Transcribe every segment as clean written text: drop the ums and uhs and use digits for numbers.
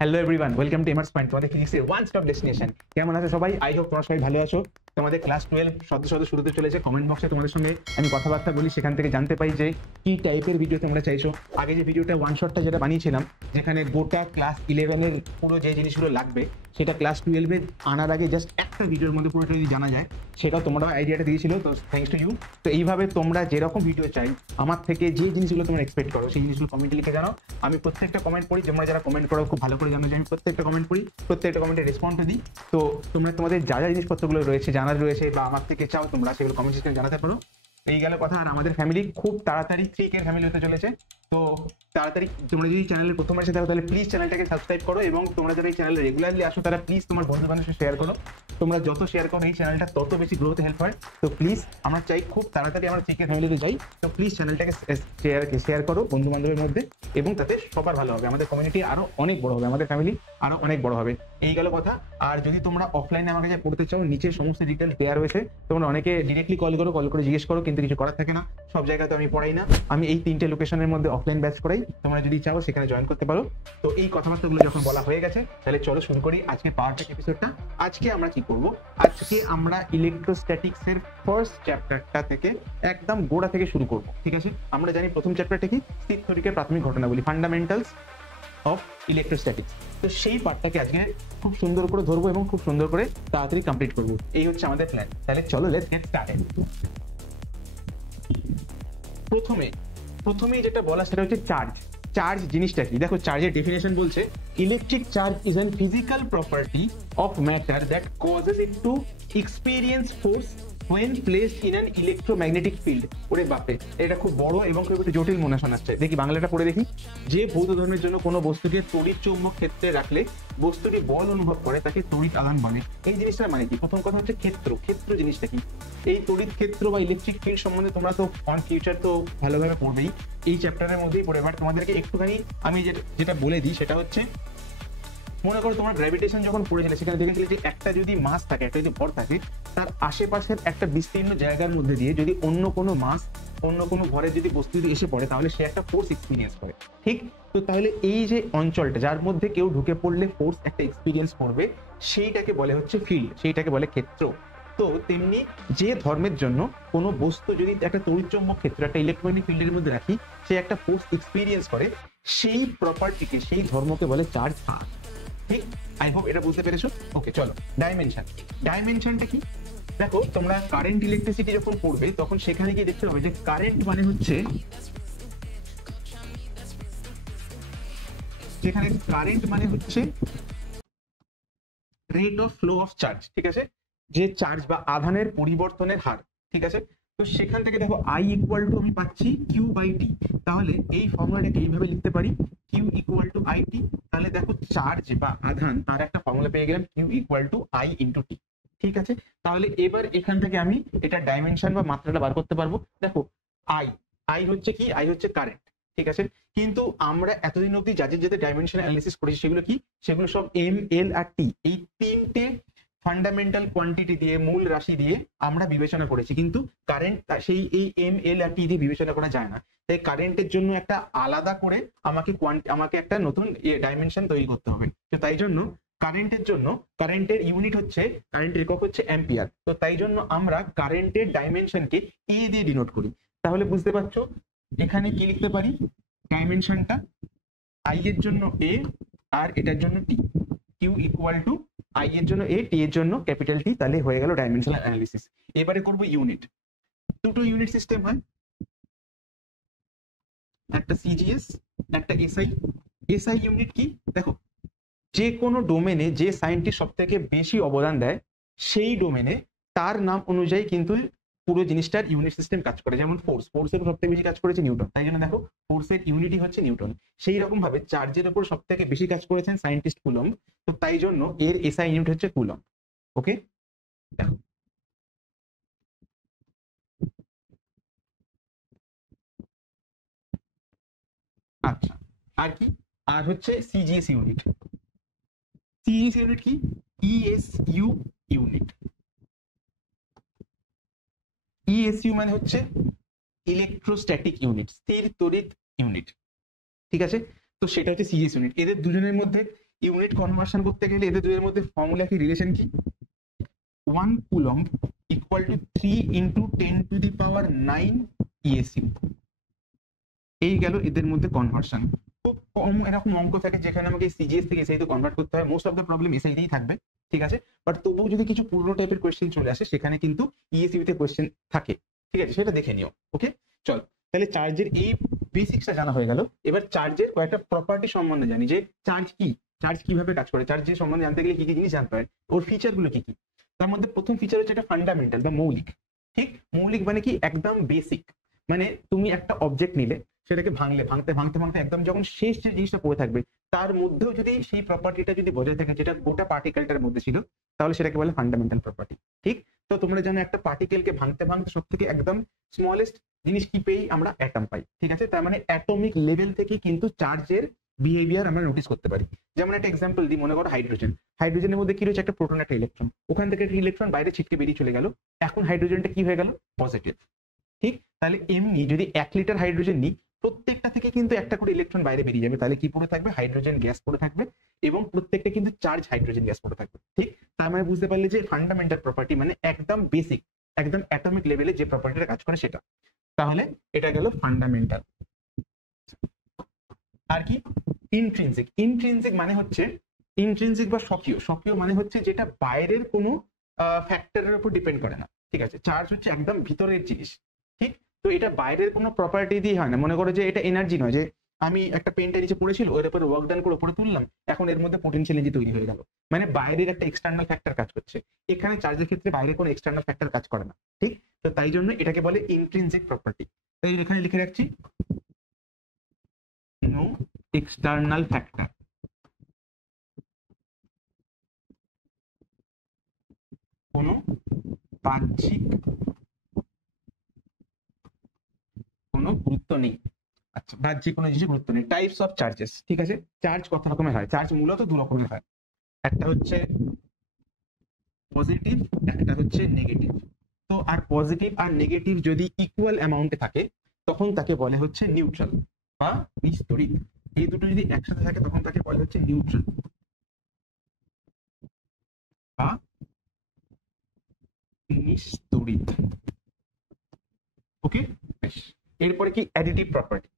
Hello everyone, welcome to এমার্স point, তোমাদের ফিজিক্সের ওয়ান স্টপ ডেস্টিনেশন। কেমন আছো সবাই? আই হোপ তোমরা সবাই ভালো আছো। তোমাদের ক্লাস 12 সদ্য শুরুতে চলেছে। কমেন্ট বক্সে তোমাদের সঙ্গে আমি কথাবার্তা বলি, সেখান থেকে জানতে পাই যে কি টাইপের ভিডিও তোমরা চাইছো। আগে যে ভিডিওটা ওয়ান শটটা যেটা বানিয়েছিলাম, যেখানে গোটা ক্লাস 11-এর পুরো যে জিনিসগুলো লাগবে সেটা ক্লাস 12-এ আনার আগে জাস্ট একটা ভিডিওর মধ্যে পুরোটা যদি জানা যায়, সেটাও তোমরা আইডিয়াটা দিয়েছিল, তো থ্যাঙ্কস টু ইউ। তো এইভাবে তোমরা যেরকম ভিডিও চাই আমার থেকে, যে জিনিসগুলো তোমরা এক্সপেক্ট করো, সেই জিনিসগুলো কমেন্টে লিখে জানাও। আমি প্রত্যেকটা কমেন্ট পড়ি, তোমরা যারা কমেন্ট করো খুব ভালো করে জানো যে আমি প্রত্যেকটা কমেন্ট পড়ি, প্রত্যেকটা কমেন্টে রেসপন্ড দিই। তো তোমরা তোমাদের যা যা জিনিসপত্রগুলো রয়েছে, জানার রয়েছে বা আমার থেকে চাও, তোমরা সেগুলো কমেন্ট সেকশনে জানাতে পারো। এই গেল কথা। আর আমাদের ফ্যামিলি খুব তাড়াতাড়ি 3K ফ্যামিলি হতে চলেছে। তো তাড়াতাড়ি তোমরা যদি চ্যানেলে প্রথম আসে তাহলে প্লিজ চ্যানেলটাকে সাবস্ক্রাইব করো, এবং তোমরা যারা এই চ্যানেলে রেগুলারলি আসো তারা প্লিজ তোমার বন্ধু বান্ধবের শেয়ার করো। তোমরা যত শেয়ার করো এই চ্যানেলটা তত বেশি গ্রোথে হেল্প হয়। তো প্লিজ আমরা চাই খুব তাড়াতাড়ি আমরা 3K ফ্যামিলিতে যাই। তো প্লিজ চ্যানেলটাকে শেয়ার করো বন্ধু বান্ধবের মধ্যে, এবং তাতে সবার ভালো হবে। আমাদের কমিউনিটি আরো অনেক বড় হবে, আমাদের ফ্যামিলি আরো অনেক বড় হবে। এই গেল কথা। আর যদি তোমরা অফলাইনে আমাকে যা পড়তে চাও, নিচে সমস্ত ডিটেলস দেওয়া রয়েছে। তোমরা অনেকে ডিরেক্টলি কল করে জিজ্ঞেস করো, কিন্তু কিছু করার থাকে না, সব জায়গাতে আমি পড়াই না। আমি এই 3টে লোকেশনের মধ্যে অফলাইন ব্যাচ করাই, তোমরা যদি চাও সেখানে জয়েন করতে পারো। তো এই কথাবার্তাগুলো যখন বলা হয়ে গেছে, তাহলে চলো শুরু করি আজকে পাওয়ারটেক এপিসোডটা। আজকে আমরা কি করব? আজকে আমরা ইলেকট্রোস্ট্যাটিক্স এর ফার্স্ট চ্যাপ্টারটা থেকে একদম গোড়া থেকে শুরু করব। ঠিক আছে? আমরা জানি প্রথম চ্যাপ্টারটা কি, স্থির তড়িতের প্রাথমিক ঘটনাবলী, ফান্ডামেন্টালস অফ ইলেকট্রোস্ট্যাটিক্স। তো সেই পার্টটাকে আজকে খুব সুন্দর করে ধরবো এবং খুব সুন্দর করে তাড়াতাড়ি কমপ্লিট করবো। এই হচ্ছে আমাদের প্ল্যান। তাহলে চলো লেটস গেট স্টার্টেড। প্রথমেই যেটা বলা সেটা হচ্ছে চার্জ। চার্জ জিনিসটা কি? দেখো, চার্জের ডেফিনেশন বলছে electric charge is an physical property of matter that causes it to experience force when placed in an electromagnetic field। ওরে বাপরে, এটা খুব বড় এবং খুব একটু জটিল মনে শোনাচ্ছে। দেখি বাংলাটা পড়ে দেখি। যে ভৌত ধর্মের জন্য কোনো বস্তুকে তড়িৎ চৌম্বক ক্ষেত্রে রাখলে বস্তুটি বল অনুভব করে, তাকে তড়িৎ আধান বলে। এই জিনিসটার মানে কি? প্রথম কথা হচ্ছে ক্ষেত্র। ক্ষেত্র জিনিসটা কি? এই তড়িৎ ক্ষেত্র বা ইলেকট্রিক ফিল্ড সম্বন্ধে তোমরা তো অন ফিউচার তো ভালোভাবে পড়বেই, এই চ্যাপ্টারের মধ্যেই পড়ে। বাট তোমাদেরকে একটুখানি আমি যেটা বলে দিই সেটা হচ্ছে, মনে করো তোমার গ্র্যাভিটেশন যখন পড়েছিলে, সেখানে দেখেছিলে যে একটা যদি মাস থাকে, একটা যদি ভর থাকে, তার আশেপাশের একটা বিস্তীর্ণ জায়গার মধ্যে দিয়ে যদি অন্য কোনো মাস, অন্য কোনো ভরের যদি বস্তু যদি এসে পড়ে, তাহলে সে একটা ফোর্স এক্সপিরিয়েন্স করে। ঠিক? তো তাহলে এই যে অঞ্চলটা, যার মধ্যে কেউ ঢুকে পড়লে ফোর্স একটা এক্সপিরিয়েন্স করবে, সেইটাকে বলে হচ্ছে ফিল্ড, সেইটাকে বলে ক্ষেত্র। তো তেমনি যে ধর্মের জন্য কোনো বস্তু যদি একটা তড়িৎচুম্বক ক্ষেত্র, একটা ইলেকট্রনিক ফিল্ডের মধ্যে রাখি, সে একটা ফোর্স এক্সপিরিয়েন্স করে, সেই প্রপার্টিকে, সেই ধর্মকে বলে চার্জ। ঠিক? আই হোপ এটা বুঝতে পেরেছো। ওকে, চলো ডাইমেনশন। ডাইমেনশনটা কি? দেখো, তোমরা কারেন্ট ইলেকট্রিসিটি যখন পড়বে, তখন সেখানে গিয়ে দেখতে হবে যে কারেন্ট মানে হচ্ছে, যেখানে কারেন্ট মানে হচ্ছে rate of flow of charge. ঠিক আছে? যে চার্জ বা আধানের পরিবর্তনের হার। ঠিক আছে? তো সেখান থেকে দেখো আই ইকুয়াল টু আমি পাচ্ছি কিউ বাই টি। তাহলে এই ফর্মুলাটাকে এইভাবে লিখতে পারি, Q equal to I T. তাহলে দেখো চার্জ বা আধান, তার একটা ফর্মুলা পেয়ে গেলাম, Q equal to I into T. ঠিক আছে? তাহলে এবার এখান থেকে আমি এটা ডাইমেনশন বা মাত্রাটা বার করতে পারবো। দেখো, আই আই হচ্ছে কি? আই হচ্ছে কারেন্ট। ঠিক আছে? কিন্তু আমরা এতদিন অব্দি যাদের যাদের ডাইমেনশন অ্যানালিসিস করেছি, সেগুলো কি? সেগুলো সব এম, এল আর টি, এই তিনটে ফান্ডামেন্টাল কোয়ান্টিটি দিয়ে, মূল রাশি দিয়ে আমরা বিবেচনা করেছি। কিন্তু কারেন্ট সেই এই এম, এল আর টি দিয়ে বিবেচনা করা যায় না। তাই কারেন্টের জন্য একটা আলাদা করে আমাকে একটা নতুন ডাইমেনশন তৈরি করতে হবে। তো তাই জন্য কারেন্টের জন্য, কারেন্টের ইউনিট হচ্ছে, কারেন্টের একক হচ্ছে অ্যাম্পিয়ার। তো তাই জন্য আমরা কারেন্টের ডাইমেনশনকে এ দিয়ে ডিনোট করি। তাহলে বুঝতে পারছো এখানে কি লিখতে পারি? ডাইমেনশনটা আই এর জন্য এ আর এটার জন্য টি। কিউ ইকুয়াল টু আই এর জন্য এ, টি এর জন্য ক্যাপিটাল টি। তাহলে হয়ে গেল ডাইমেনশনাল অ্যানালিসিস। এবারে করব ইউনিট। দুটো ইউনিট সিস্টেম হয়, একটা সিজিএস, একটা এসআই। এসআই ইউনিট কি? দেখো, যে কোনো ডোমেনে যে সায়েন্টিস্ট সব থেকে বেশি অবদান দেয়, সেই ডোমেনে তার নাম অনুযায়ী কিন্তু পুরো জিনিসটার ইউনিট সিস্টেম কাজ করে। যেমন ফোর্সের সব থেকে বেশি কাজ করেছে নিউটন, তাই জন্য দেখো ফোর্সের ইউনিটই হচ্ছে নিউটন। সেই রকম ভাবে চার্জের উপর সব থেকে বেশি কাজ করেছেন সায়েন্টিস্ট কুলম্ব, তো তাই জন্য এর এসআই ইউনিট হচ্ছে কুলম্ব। ওকে, দেখো আচ্ছা, আর কি? আর হচ্ছে সিজিএস ইউনিট। সিজিএস ইউনিট কি? ESU unit. ইএসইউ মানে হচ্ছে ইলেকট্রোস্ট্যাটিক ইউনিট, স্থির তড়িৎ ইউনিট। ঠিক আছে? তো সেটা হচ্ছে সিজিএস ইউনিট। এদের দুজনের মধ্যে ইউনিট কনভার্সন করতে গেলে এদের দুইয়ের মধ্যে ফর্মুলা কি, রিলেশন কি, 1 coulomb equal to 3 into 10⁹ ESU। এই গেল এদের মধ্যে কনভার্সন। খুব কম এরকম অঙ্ক থাকে যেখানে আমাকে সিজিএস থেকে এসআই তো কনভার্ট করতে হয়, most of the problem SI দিয়েই থাকবে, ঠিক আছে। বাট তবুও যদি কিছু পুরনো টাইপের কোয়েশ্চেন চলে আসে সেখানে কিন্তু ইএসইউ তে কোয়েশ্চেন থাকে, ঠিক আছে, সেটা দেখে নিও। ওকে চল, তাহলে চার্জের এই বেসিক্সটা জানা হয়ে গেল। এবার চার্জের কয়েকটা প্রপার্টি সম্বন্ধে জানি, যে চার্জ কি, চার্জ কিভাবে কাজ করে, চার্জের সম্বন্ধে জানতে গেলে কি কি জিনিস জানতে হয়, ওর ফিচার গুলো কি কি। তার মধ্যে প্রথম ফিচার হচ্ছে একটা ফান্ডামেন্টাল বা মৌলিক। ঠিক, মৌলিক মানে কি, একদম বেসিক। মানে তুমি একটা অবজেক্ট নিলে, সেটাকে ভাঙলে ভাঙতে ভাঙতে ভাঙতে একদম যখন শেষ যে জিনিসটা পড়ে থাকবে তার মধ্যেও যদি সেই প্রপার্টিটা যদি বজায় থাকে যেটা গোটা পার্টিকেলটার মধ্যে ছিল, তাহলে সেটাকে বলে ফান্ডামেন্টাল প্রপার্টি। ঠিক, তো তোমরা জানো একটা পার্টিকেলকে ভাঙতে ভাঙতে সব থেকে একদম স্মলেস্ট জিনিস কি পেই আমরা, অ্যাটম পাই, ঠিক আছে। তার মানে অ্যাটমিক লেভেল থেকে কিন্তু চার্জের বিহেভিয়ার আমরা নোটিস করতে পারি। যেমন একটা এক্সাম্পল দিই, মনে করো হাইড্রোজেন, হাইড্রোজেনের মধ্যে কি রয়েছে, একটা প্রোটন একটা ইলেকট্রন, ওখান থেকে একটা ইলেকট্রন বাইরে ছিটকে বেরিয়ে চলে গেল, এখন হাইড্রোজেনটা কি হয়ে গেল, পজিটিভ। ঠিক, তাহলে এমনি যদি 1 লিটার হাইড্রোজেন নিই, প্রত্যেকটা থেকে কিন্তু একটা করে ইলেকট্রন বাইরে বেরিয়ে যাবে, তাহলে কি পড়ে থাকবে, হাইড্রোজেন গ্যাস পড়ে থাকবে, এবং প্রত্যেকটা কিন্তু চার্জ হাইড্রোজেন গ্যাস পড়ে থাকবে। ঠিক, তার মানে বুঝতে পারলে যে ফান্ডামেন্টাল প্রপার্টি মানে একদম বেসিক, একদম অ্যাটমিক লেভেলে যে প্রপার্টিটা কাজ করে সেটা। তাহলে এটা গেল ফান্ডামেন্টাল। আর কি, ইন্ট্রিনসিক। ইন্ট্রিনসিক মানে হচ্ছে, ইন্ট্রিনসিক বা স্বকীয়, স্বকীয় মানে হচ্ছে যেটা বাইরের কোনো ফ্যাক্টরের উপর ডিপেন্ড করে না, ঠিক আছে। চার্জ হচ্ছে একদম ভিতরের জিনিস। ঠিক, তো এটা বাইরের কোনো প্রপার্টি দিয়ে হয় না। মনে করো যে এটা এনার্জি নয়, যে আমি একটা পেনটা নিচে পড়েছিল ওর উপরে ওয়ার্ক ডান করে উপরে তুললাম, এখন এর মধ্যে পোটেনশিয়াল এনার্জি তৈরি হয়ে গেল, মানে বাইরের একটা এক্সটার্নাল ফ্যাক্টর কাজ করছে। এখানে চার্জের ক্ষেত্রে বাইরে কোনো এক্সটার্নাল ফ্যাক্টর কাজ করে না। ঠিক, তো তাই জন্য এটাকে বলে ইন্ট্রিনসিক প্রপার্টি। তাই এখানে লিখে রাখছি, নো এক্সটার্নাল ফ্যাক্টর, কোনো বাহ্যিক কোনো গুরুত্ব নেই। আচ্ছা, বাহ্যিক কোনো জিনিসের গুরুত্ব নেই। টাইপস অফ চার্জেস, ঠিক আছে। চার্জ কত রকমের হয়, চার্জ মূলত দু রকমের হয়, একটা হচ্ছে পজিটিভ, একটা হচ্ছে নেগেটিভ। তো আর পজিটিভ আর নেগেটিভ যদি ইকুয়াল অ্যামাউন্টে থাকে তখন তাকে বলে হচ্ছে নিউট্রাল বা নিস্তড়িত। এই দুটো যদি একসাথে থাকে তখন তাকে বলে হচ্ছে নিউট্রাল বা নিস্তড়িত। ওকে, এরপরে কি অ্যাডিটিভ প্রপার্টি।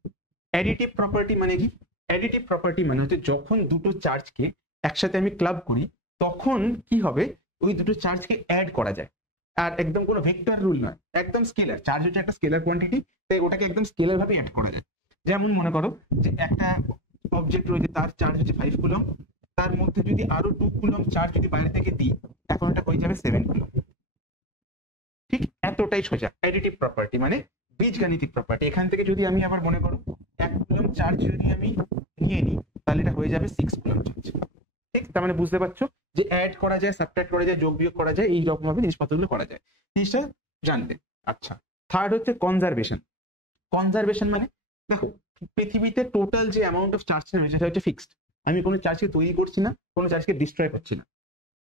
অ্যাডিটিভ প্রপার্টি মানে কি, অ্যাডিটিভ প্রপার্টি মানে হচ্ছে যখন দুটো চার্জকে একসাথে আমি ক্লাব করি তখন কি হবে, ওই দুটো চার্জকে অ্যাড করা যায়। আর একদম কোনো ভেক্টর রুল নয়, একদম স্কেলার। চার্জ হচ্ছে একটা স্কেলার কোয়ান্টিটি, তাই ওটাকে একদম স্কেলার ভাবে অ্যাড করা যায়। যেমন মনে করো যে একটা অবজেক্ট রয়েছে, তার চার্জ হচ্ছে 5 কুলম্ব, তার মধ্যে যদি আরো 2 কুলম্ব চার্জ যদি বাইরে থেকে দিই, এখন এটা হয়ে যাবে 7 কুলম্ব। ঠিক, এতটাই সোজা। অ্যাডিটিভ প্রপার্টি মানে বীজগাণিতিক প্রপার্টি। এখান থেকে যদি আমি আবার মনে করো 1 কুলম্ব চার্জ যদি আমি নিয়ে নিই, তাহলে এটা হয়ে যাবে 6 কুলম্ব চার্জ। ঠিক, তার মানে বুঝতে পারছো যে অ্যাড করা যায়, সাবট্রাক্ট করা যায়, যোগ বিয়োগ করা যায়, এই রকম ভাবে জিনিসপত্রগুলো করা যায়। জিনিসটা জানবে। আচ্ছা, থার্ড হচ্ছে কনজারভেশন। কনজারভেশন মানে দেখো, পৃথিবীতে টোটাল যে অ্যামাউন্ট অফ চার্জ রয়েছে সেটা হচ্ছে ফিক্সড। আমি কোনো চার্জকে তৈরি করছি না, কোনো চার্জকে ডিস্ট্রয় করছি না,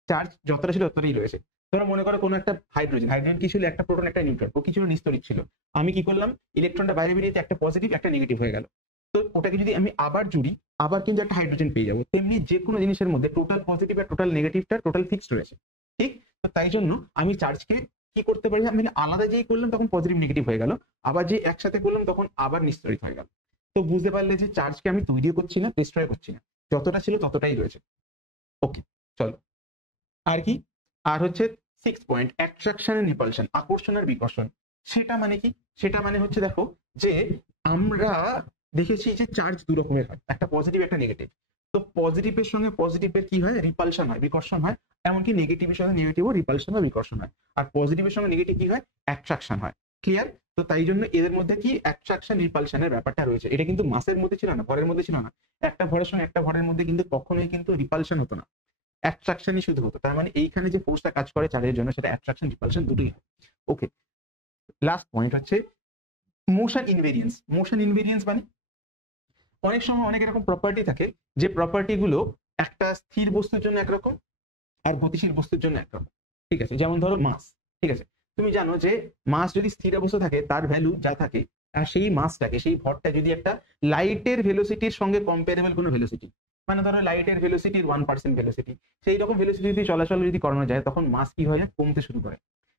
চার্জ যতটা ছিল ততটাই রয়েছে। তোমরা মনে করো কোনো একটা হাইড্রোজেন, হাইড্রোজেন কি ছিল, একটা প্রোটন একটা নিউট্রন, ও কিছু নিস্তড়িত ছিল। আমি কি করলাম, ইলেকট্রনটা বাইরে বেরিয়ে একটা পজিটিভ একটা নেগেটিভ হয়ে গেল, তো ওটাকে যদি আমি আবার জুড়ি, আবার কিন্তু একটা হাইড্রোজেন পেয়ে যাবো। তেমনি যে কোনো জিনিসের মধ্যে টোটাল পজিটিভ আর টোটাল নেগেটিভটা টোটাল ফিক্সড রয়েছে। ঠিক, তো তাই জন্য আমি চার্জকে কি করতে পারি, আমি আলাদা যেই করলাম তখন পজিটিভ নেগেটিভ হয়ে গেল, আবার যে একসাথে করলাম তখন আবার নিস্তড়িত হয়ে গেল। তো বুঝতে পারলে যে চার্জকে আমি তৈরিও করছি না, ডিস্ট্রয় করছি না, যতটা ছিল ততটাই রয়েছে। ওকে চলো, আর কি, আর হচ্ছে 6 পয়েন্ট, অ্যাট্রাকশন এন্ড রিপালশন, আকর্ষণ আর বিকর্ষণ। সেটা মানে কি, সেটা মানে হচ্ছে দেখো যে আমরা দেখেছি যে চার্জ দু রকমের হয়, একটা পজিটিভ একটা নেগেটিভ। তো পজিটিভের সঙ্গে পজিটিভের কি হয়, রিপালশন হয়, বিকর্ষণ হয়। এমনকি নেগেটিভের সঙ্গে নেগেটিভও রিপালশন বা বিকর্ষণ হয়। আর পজিটিভের সঙ্গে নেগেটিভ কি হয়, অ্যাট্রাকশন হয়। ক্লিয়ার? তো তাই জন্য এদের মধ্যে কি অ্যাট্রাকশন রিপালশনের ব্যাপারটা রয়েছে। এটা কিন্তু মাসের মধ্যে ছিল না, ভরের মধ্যে ছিল না। একটা ভরের সঙ্গে একটা ভরের মধ্যে কিন্তু কখনোই কিন্তু রিপালশন হতো না, অ্যাট্রাকশনই শুধু হতো। তার মানে এইখানে যে ফোর্সটা কাজ করে চার্জের জন্য সেটা অ্যাট্রাকশন রিপালশন দুটোই। ওকে, লাস্ট পয়েন্ট হচ্ছে মোশন ইনভেরিয়েন্স। মোশন ইনভেরিয়েন্স মানে অনেক সময় অনেক এরকম প্রপার্টি থাকে যে প্রপার্টি গুলো একটা স্থির বস্তুর জন্য একরকম আর গতিশীল বস্তুর জন্য একরকম। ঠিক আছে, যেমন ধরো মাস। ঠিক আছে, তুমি জানো যে মাস যদি স্থির অবস্থা থাকে তার ভ্যালু যা থাকে, আর সেই মাসটাকে, সেই ভরটা যদি একটা লাইটের ভেলোসিটির সঙ্গে কম্পারেবল কোনো ভেলোসিটি, মানে ধরো লাইটের ভেলোসিটির 1% ভেলোসিটি, সেই রকম ভেলোসিটি যদি চলাচল যদি করানো যায় তখন মাস কি হয় যায়, কমতে শুরু করে।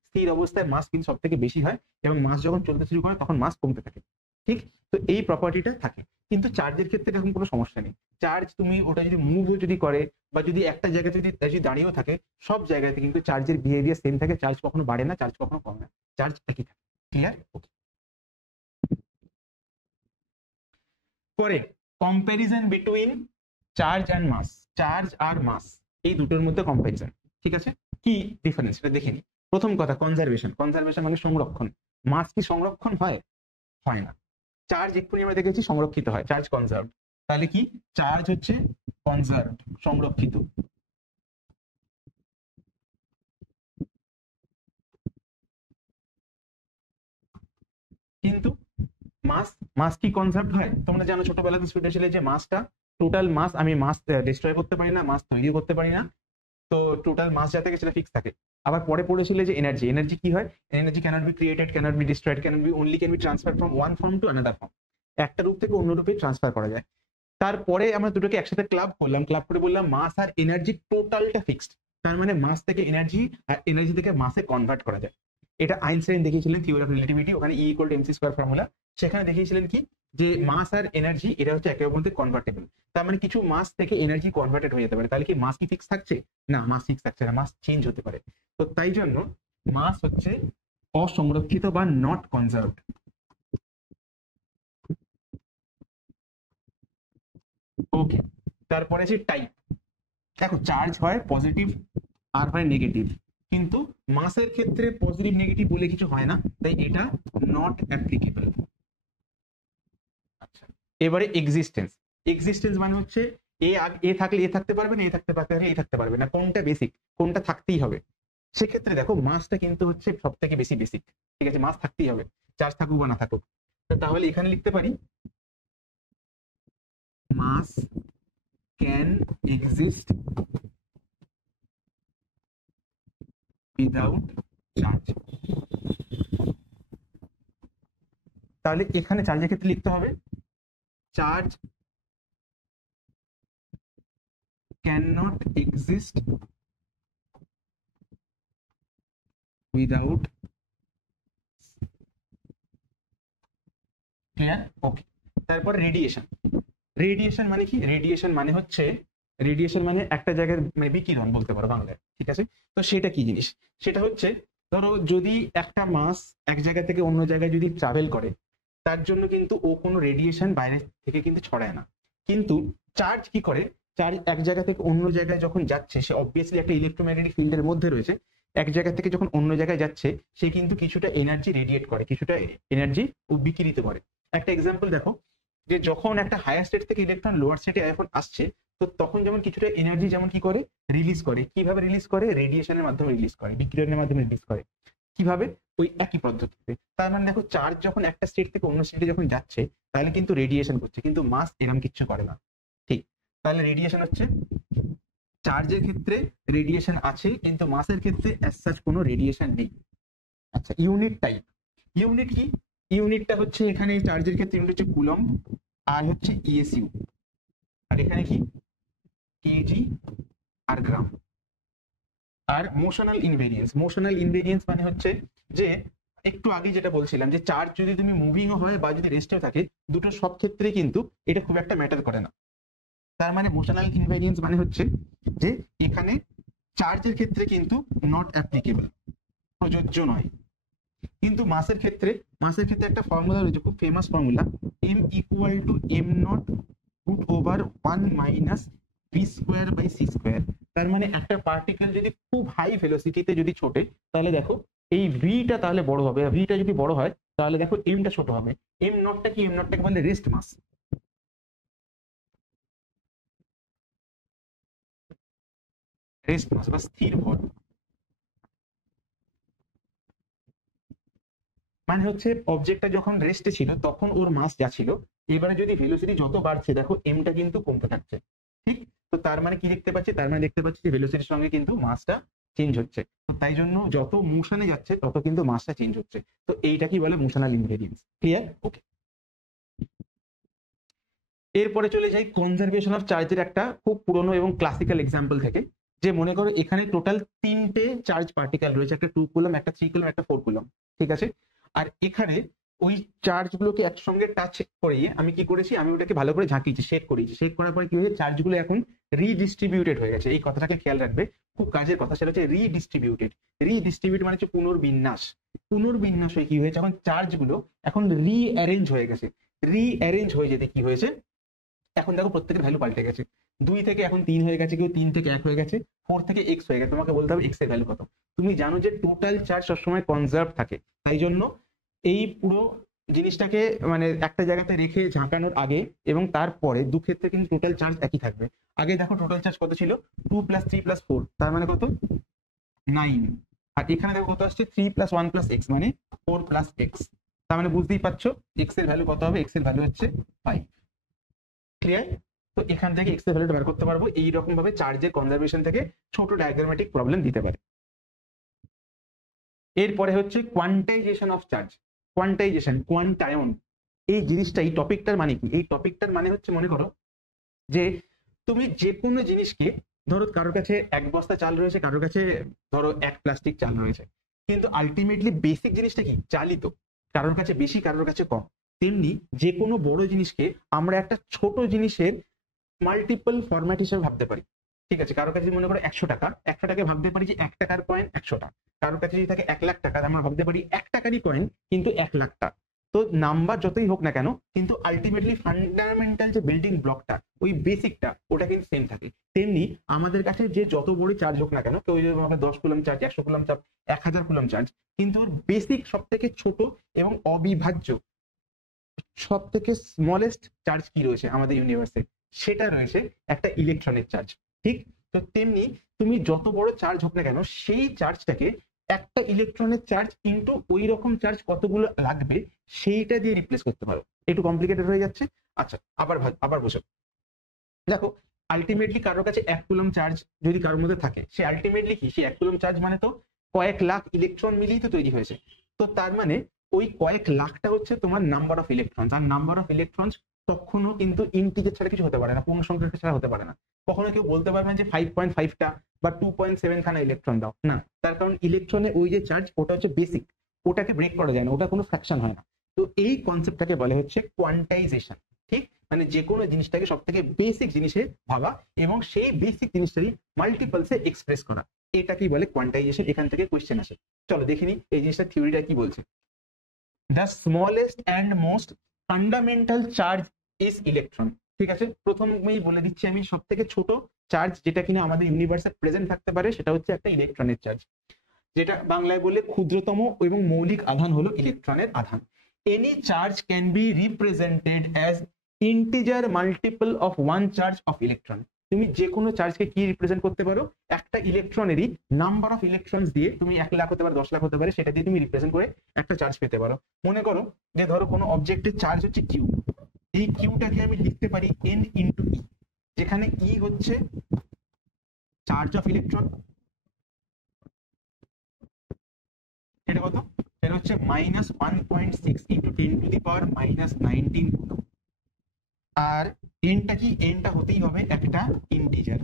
স্থির অবস্থায় মাস কিন্তু সব থেকে বেশি হয় এবং মাস যখন চলতে শুরু করে তখন মাস কমতে থাকে। ঠিক, তো এই প্রপার্টিটা থাকে। কিন্তু চার্জের ক্ষেত্রে এরকম কোনো সমস্যা নেই। চার্জ তুমি ওটা যদি মুভও যদি করে বা যদি একটা জায়গাতে যদি দাঁড়িয়েও থাকে, সব জায়গাতে কিন্তু চার্জের বিহেভিয়ার সেম থাকে। চার্জ কখনো বাড়ে না, চার্জ কখনো কমে না, চার্জ একই থাকে। ক্লিয়ার? ওকে। পরে comparison between charge and mass. Charge আর মাস এই দুটোর মধ্যে কম্প্যারিজন। ঠিক আছে, কি ডিফারেন্স এটা দেখে নিই। প্রথম কথা, কনজারভেশন। কনজারভেশন মানে সংরক্ষণ। মাস কি সংরক্ষণ হয়? হয় না। চার্জ এক্ষুনি আমরা দেখেছি সংরক্ষিত হয়, চার্জ কনজার্ভ। তাহলে কি, চার্জ হচ্ছে কনজার্ভ, সংরক্ষিত। কিন্তু মাস, মাস কি কনজার্ভ হয়? তোমরা জানো ছোটবেলাতে স্টুডেন্ট ছিলে যে মাসটা, টোটাল মাস, আমি মাস ডিস্ট্রয় করতে পারি না, মাস তৈরি করতে পারি না, তো টোটাল মাস যা থাকে সেটা ফিক্স থাকে। আবার পরে পড়েছিলে যে এনার্জি, এনার্জি কি হয়? Energy cannot be created, cannot be destroyed, cannot be only can be transfer from one form to another form. একটা রূপ থেকে অন্য রূপে ট্রান্সফার করা যায়। তারপরে আমরা দুটোকে একসাথে ক্লাব করলাম, ক্লাব করে বললাম মাস আর এনার্জি টোটালটা ফিক্সড। তার মানে মাস থেকে এনার্জি আর এনার্জি থেকে মাসে কনভার্ট করা যায়। এটা আইনস্টাইন দেখিয়েছিলেন থিওরি অফ রিলেটিভিটি, ওখানে E = mc স্কয়ার ফর্মুলা। সেখানে দেখিয়েছিলেন কি, যে মাস আর এনার্জি এটা হচ্ছে একে অপরের মধ্যে কনভার্টেবল। তার মানে কিছু মাস থেকে এনার্জি কনভার্টেড হয়ে যেতে পারে। তাহলে কি মাস কি ফিক্স থাকছে? না, মাস ফিক্স থাকছে না, মাস চেঞ্জ হতে পারে। তো তাই জন্য মাস হচ্ছে অসংরক্ষিত বা নট কনজার্ভড। ওকে, তারপরে আছে টাইপ। দেখো, চার্জ হয় পজিটিভ আর হয় নেগেটিভ, কিন্তু মাসের ক্ষেত্রে পজিটিভ নেগেটিভ বলে কিছু হয় না, তাই এটা নট অ্যাপ্লিকেবল। আচ্ছা, এবারে এক্সিস্টেন্স। এক্সিস্টেন্স মানে হচ্ছে এ থাকলে এ থাকতে পারবে না, এ থাকতে পারবে এ থাকতে পারবে না, কোনটা বেসিক, কোনটা থাকতেই হবে। সেক্ষেত্রে দেখো মাসটা কিন্তু হচ্ছে সব থেকে বেশি বেসিক। ঠিক আছে, মাস থাকতেই হবে, চার্জ থাকুক বা না থাকুক। তাহলে এখানে লিখতে পারি mass can exist without charge. তাহলে এখানে চার্জের ক্ষেত্রে লিখতে হবে charge can not exist without. Clear? Okay. তারপর রেডিয়েশন। রেডিয়েশন মানে কি? রেডিয়েশন মানে হচ্ছে, রেডিয়েশন মানে একটা জায়গার মানে বিকিরণ বলতে পারো বাংলায়। ঠিক আছে, তো সেটা কি জিনিস? সেটা হচ্ছে ধরো যদি একটা মাস এক জায়গা থেকে অন্য জায়গায় যদি ট্রাভেল করে, তার জন্য কিন্তু ও কোনো রেডিয়েশন বাইরে থেকে কিন্তু ছড়ায় না। কিন্তু চার্জ কি করে? চার্জ এক জায়গা থেকে অন্য জায়গায় যখন যাচ্ছে, সে অবভিয়াসলি একটা ইলেকট্রোম্যাগনেটিক ফিল্ডের মধ্যে রয়েছে। এক জায়গা থেকে যখন অন্য জায়গায় যাচ্ছে, সে কিন্তু কিছুটা এনার্জি রেডিয়েট করে, কিছুটা এনার্জি ও বিকিরিত করে। একটা এক্সাম্পল দেখো, যে যখন একটা হায়ার স্টেট থেকে ইলেকট্রন লোয়ার স্টেটে এখন আসছে, তো তখন যেমন কিছুটা এনার্জি যেমন কি করে রিলিজ করে, কিভাবে রিলিজ করে? রেডিয়েশনের মাধ্যমে রিলিজ করে, বিকিরণের মাধ্যমে রিলিজ করে। কিভাবে? ওই একই পদ্ধতিতে। তার মানে দেখো, চার্জ যখন একটা স্টেট থেকে অন্য স্টেটে যখন যাচ্ছে, তাহলে কিন্তু রেডিয়েশন করছে, কিন্তু মাস এরকম কিচ্ছু করে না। ঠিক, তাহলে রেডিয়েশন হচ্ছে, চার্জের ক্ষেত্রে রেডিয়েশন আছে, কিন্তু মাসের ক্ষেত্রে অ্যাজ সাচ কোনো রেডিয়েশন নেই। আচ্ছা, ইউনিট টাইপ। ইউনিট কি? ইউনিটটা হচ্ছে এখানে চার্জের ক্ষেত্রে ইউনিট হচ্ছে কুলম্ব, আর হচ্ছে ইএসইউ, আর এখানে কি কেজি আর গ্রাম। আর মোশনাল ইনভেরিয়েন্স। মোশনাল ইনভেরিয়েন্স মানে হচ্ছে যে একটু আগে যেটা বলছিলাম, যে চার্জ যদি তুমি মুভিংও হয় বা যদি রেস্টেও থাকে, দুটো সব ক্ষেত্রে কিন্তু এটা খুব একটা ম্যাটার করে না। তার মানে মোশনাল ইনভেরিয়েন্স মানে হচ্ছে যে এখানে চার্জের ক্ষেত্রে কিন্তু নট অ্যাপ্লিকেবল, প্রযোজ্য নয়। কিন্তু মাসের ক্ষেত্রে, মাসের ক্ষেত্রে একটা ফর্মুলা রয়েছে, খুব famous formula, M equal to M naught root over 1 minus V square by C square. তার মানে একটা পার্টিকেল যদি খুব হাই ভেলোসিটিতে যদি ছোটে, তাহলে দেখো এই ভিটা তাহলে বড় হবে, ভিটা যদি বড় হয় তাহলে দেখো এমটা ছোট হবে। এম নটটা কি? এম নটটাকে বলে রেস্ট মাস। রেস্ট মাস বা স্থির ভর মানে হচ্ছে অবজেক্টটা যখন রেস্টে ছিল তখন ওর মাস যা ছিল, এবারে যদি ভেলোসিটি যত বাড়ছে দেখো এমটা কিন্তু কমতে থাকছে। ঠিক, তো তার মানে কি দেখতে পাচ্ছি? তার মানে দেখতে পাচ্ছি যে ভেলোসিটির সঙ্গে কিন্তু মাসটা চেঞ্জ হচ্ছে। তো তাই জন্য যত মোশনে যাচ্ছে তত কিন্তু মাসটা চেঞ্জ হচ্ছে। তো এইটা কি বলে? মোশনাল ইনভেরিয়েন্স। ক্লিয়ার? ওকে। এরপরে চলে যাই কনজারভেশন অফ চার্জের একটা খুব পুরনো এবং ক্লাসিক্যাল এক্সাম্পল থেকে, যে মনে করো এখানে টোটাল 3টে চার্জ পার্টিকেল রয়েছে, একটা 2 কুলম, একটা 3 কুলম, একটা 4 কুলম, ঠিক আছে। আর এখানে ওই চার্জগুলোকে একসঙ্গে টাচ করিয়ে আমি কি করেছি, আমি ওটাকে ভালো করে ঝাঁকিয়েছি, শেক করেছি, শেক করার পরে কি হয়েছে, চার্জগুলো এখন রিডিস্ট্রিবিউটেড হয়ে গেছে। এই কথাটাকে খেয়াল রাখবে, খুব কাজের কথা, সেটা হচ্ছে রিডিস্ট্রিবিউটেড। রিডিস্ট্রিবিউট মানে হচ্ছে পুনর্বিন্যাস। পুনর্বিন্যাস হয়ে কি হয়েছে, এখন চার্জগুলো এখন রিঅ্যারেঞ্জ হয়ে গেছে। রিঅ্যারেঞ্জ হয়ে যেতে কি হয়েছে, এখন দেখো প্রত্যেকের ভ্যালু পাল্টে গেছে, 2 থেকে এখন 3 হয়ে গেছে, কেউ 3 থেকে 1 হয়ে গেছে, 4 থেকে x হয়ে গেছে। তোমাকে বলতে হবে x এর ভ্যালু কত। তুমি জানো যে টোটাল চার্জ সবসময় কনজার্ভ থাকে, তাই জন্য এই পুরো জিনিসটাকে মানে একটা জায়গাতে রেখে ঝাঁকানোর আগে এবং তারপরে দু ক্ষেত্রে কিন্তু টোটাল চার্জ একই থাকবে। আগে দেখো টোটাল চার্জ কত ছিল, 2 + 3 + 4, তার মানে কত 9। আর এখানে দেখো কত আসছে, 3 + 1 + x মানে 4 + x। তার মানে বুঝতেই পারছো x এর ভ্যালু কত হবে, x এর ভ্যালু হচ্ছে 5। ক্লিয়ার? তো এখান থেকে এক্স এর ভ্যালুটা বের করতে পারবো। এইরকম ভাবে চার্জের কনজারভেশন থেকে ছোট ডায়াগ্রামেটিক প্রবলেম দিতে পারে। এরপরে হচ্ছে কোয়ান্টাইজেশন অফ চার্জ। কোয়ান্টাইজেশন, কোয়ান্টায়ন, এই জিনিসটা, এই টপিকটার মানে কি, এই টপিকটার মানে হচ্ছে মনে করো যে তুমি যে কোনো জিনিসকে, ধরো কারোর কাছে 1 বস্তা চাল রয়েছে, কারোর কাছে ধরো 1 প্লাস্টিক চাল রয়েছে, কিন্তু আলটিমেটলি বেসিক জিনিসটা কি, চালই তো। কারোর কাছে বেশি, কারোর কাছে কম। তেমনি যে কোনো বড় জিনিসকে আমরা একটা ছোট জিনিসের মাল্টিপল ফরম্যাট হিসেবে ভাবতে পারি। ঠিক আছে, কারোর কাছে মনে করো 100 টাকা, 100 টাকাকে ভাবতে পারি যে 1 টাকার কয়েন 100টা। কারোর কাছে যদি থাকে 1 লাখ টাকা, আমরা ভাবতে পারি 1 টাকারই কয়েন কিন্তু 1 লাখটা। তো নাম্বার যতই হোক না কেন, কিন্তু আলটিমেটলি ফান্ডামেন্টাল যে বিল্ডিং ব্লকটা, ওই বেসিকটা, ওটা কিন্তু সেম থাকে। তেমনি আমাদের কাছে যে যত বড় চার্জ হোক না কেন, কেউ যদি আমাকে 10 coulomb charge, 100 coulomb charge, 1000 coulomb charge, কিন্তু ওর বেসিক সব থেকে ছোট এবং অবিভাজ্য সব থেকে স্মলেস্ট চার্জ কি রয়েছে আমাদের ইউনিভার্সে, সেটা রয়েছে একটা ইলেকট্রনের চার্জ। ঠিক, তো তেমনি তুমি যত বড় চার্জ হোক না কেন, সেই চার্জটাকে একটা ইলেকট্রনের চার্জ কিন্তু ওই রকম চার্জ কতগুলো লাগবে সেইটা দিয়ে রিপ্লেস করতে পারো। একটু কমপ্লিকেটেড হয়ে যাচ্ছে। আচ্ছা, আবার বোঝো। দেখো, আলটিমেটলি কারোর কাছে 1 কুলম চার্জ যদি কারোর মধ্যে থাকে, সে আলটিমেটলি কি, সে 1 কুলম চার্জ মানে তো কয়েক লাখ ইলেকট্রন মিলিয়ে তো তৈরি হয়েছে। তো তার মানে ওই কয়েক লাখটা হচ্ছে তোমার নাম্বার অফ ইলেকট্রনস। আর নাম্বার অফ ইলেকট্রনস কখনো কিন্তু ইন্টিজার ছাড়া কিছু হতে পারে না, পূর্ণ সংখ্যা ছাড়া হতে পারে না। কখনো কেউ বলতে পারবে না যে 5.5টা বা 2.7 খানা ইলেকট্রন দাও, না। তার কারণ ইলেকট্রনের ওই যে চার্জ, ওটা হচ্ছে বেসিক, ওটাকে ব্রেক করা যায় না, ওটা কোনো ফ্র্যাকশন হয় না। তো এই কনসেপ্টটাকে বলে হচ্ছে কোয়ান্টাইজেশন। ঠিক, মানে যে কোনো জিনিসটাকে সব থেকে বেসিক জিনিসে ভাবা এবং সেই বেসিক জিনিসটারই মাল্টিপলসে এক্সপ্রেস করা, এটাকেই বলে কোয়ান্টাইজেশন। এখান থেকে কোয়েশ্চেন আসে। চলো দেখিনি এই জিনিসটা থিওরিটা কি বলছে। The smallest and most fundamental charge is electron. ঠিক আছে, প্রথমেই বলে দিচ্ছি আমি, সব থেকে ছোট চার্জ যেটা কিনা আমাদের ইউনিভার্সে প্রেজেন্ট থাকতে পারে, সেটা হচ্ছে একটা ইলেকট্রনের চার্জ, যেটা বাংলায় বলে ক্ষুদ্রতম এবং মৌলিক আধান হলো ইলেকট্রনের আধান। Any charge can be represented as integer multiple of one charge of electron. তুমি যে কোনো চার্জকে কি রিপ্রেজেন্ট করতে পারো, একটা ইলেকট্রনেরই নাম্বার অফ ইলেকট্রনস দিয়ে, তুমি 1 লাখ হতে পারে, 10 লাখ হতে পারে, সেটা দিয়ে তুমি রিপ্রেজেন্ট করে একটা চার্জ পেতে পারো। মনে করো যে ধরো কোনো অবজেক্টের চার্জ হচ্ছে কিউ, এই কিউটাকে আমি লিখতে পারি এন ইন্টু ই, যেখানে ই হচ্ছে চার্জ অফ ইলেকট্রন, এটা কত, এটা হচ্ছে -1.6 ইন্টু 10⁻⁻19 কুলম। আর এনটা কি, এনটা হতেই হবে একটা ইন্টিজার,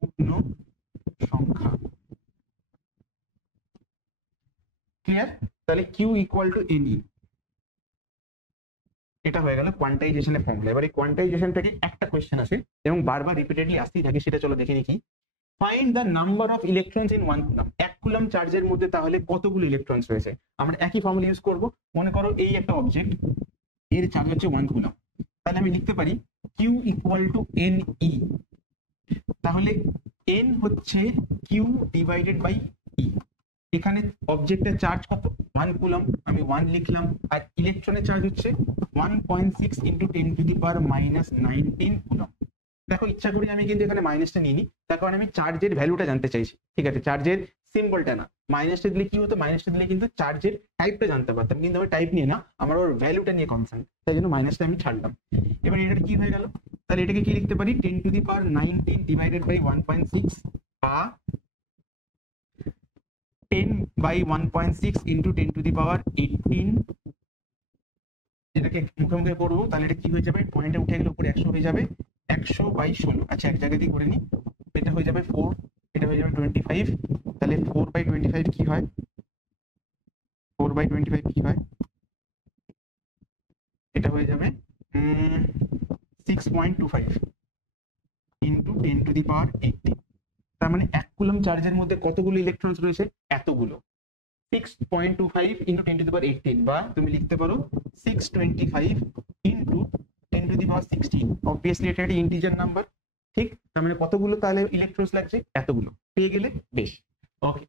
পূর্ণ সংখ্যা। ক্লিয়ার? তাহলে কিউ ইকুয়াল টু এনই, এটা হয়ে গেল কোয়ান্টাইজেশনের ফর্মুলা। এবার এই কোয়ান্টাইজেশন থেকে একটা কোয়েশ্চেন আসে এবং বারবার রিপিটেডলি আসতেই থাকে, সেটা চলো দেখে নিই। Find the number of electrons in 1 coulomb. 1 coulomb চার্জের মধ্যে তাহলে কতগুলো ইলেকট্রনস রয়েছে? আমরা একই ফর্মুলা ইউজ করব। মনে করো এই একটা অবজেক্ট, এর চার্জ হচ্ছে 1 কুলম, তাহলে আমি লিখতে পারি Q equal to N E. তাহলে এন হচ্ছে কিউ ডিভাইডেড বাই ই। এখানে অবজেক্টের চার্জ কত, 1 কুলম, আমি 1 লিখলাম। আর ইলেকট্রনের চার্জ হচ্ছে 1.6 ইন্টু 10⁻⁻19 কুলম। দেখো, ইচ্ছা করি আমি কিন্তু এখানে মাইনাসটা নিইনি, তার কারণ আমি চার্জের ভ্যালুটা জানতে চাইছি। ঠিক আছে, চার্জের সিম্বলটা না। মাইনাসটা দিলে কি হতো, মাইনাসটা দিলে কিন্তু চার্জের টাইপটা জানতে পারতাম, কিন্তু আমি টাইপ নিয়ে না, আমার ওর ভ্যালুটা নিয়ে কনসার্ন, তাই জন্য মাইনাসটা আমি ছাড়লাম। এবার এটা কি হয়ে গেল, তাহলে এটাকে কি লিখতে পারি, 10⁻19 ডিভাইডেড বাই 1.6 বা 10/1.6 ইন্টু 10⁻18, এটাকে মুখে মুখে করবো তাহলে এটা কি হয়ে যাবে, পয়েন্টে উঠে গেলে উপরে 100 হয়ে যাবে, 100/16। আচ্ছা এক জায়গা দিয়ে করে নি, এটা হয়ে যাবে 4, এটা হয়ে যাবে 25, তাহলে 4/25 কি হয়, 4/25 কি হয়, এটা হয়ে যাবে 6.25 ইন্টু 10⁻18। তার মানে 1 কুলম্ব চার্জের মধ্যে কতগুলো ইলেকট্রনস রয়েছে, এতগুলো। 6.25 ইন্টু 10⁻18, বা তুমি লিখতে পারো 625 ইন্টু 10⁻16। অবভিয়াসলি এটা একটা ইন্টিজার নাম্বার, ঠিক? তার মানে কতগুলো তাহলে ইলেকট্রনস লাগছে, এতগুলো। পেয়ে গেলে বেশ, ওকে।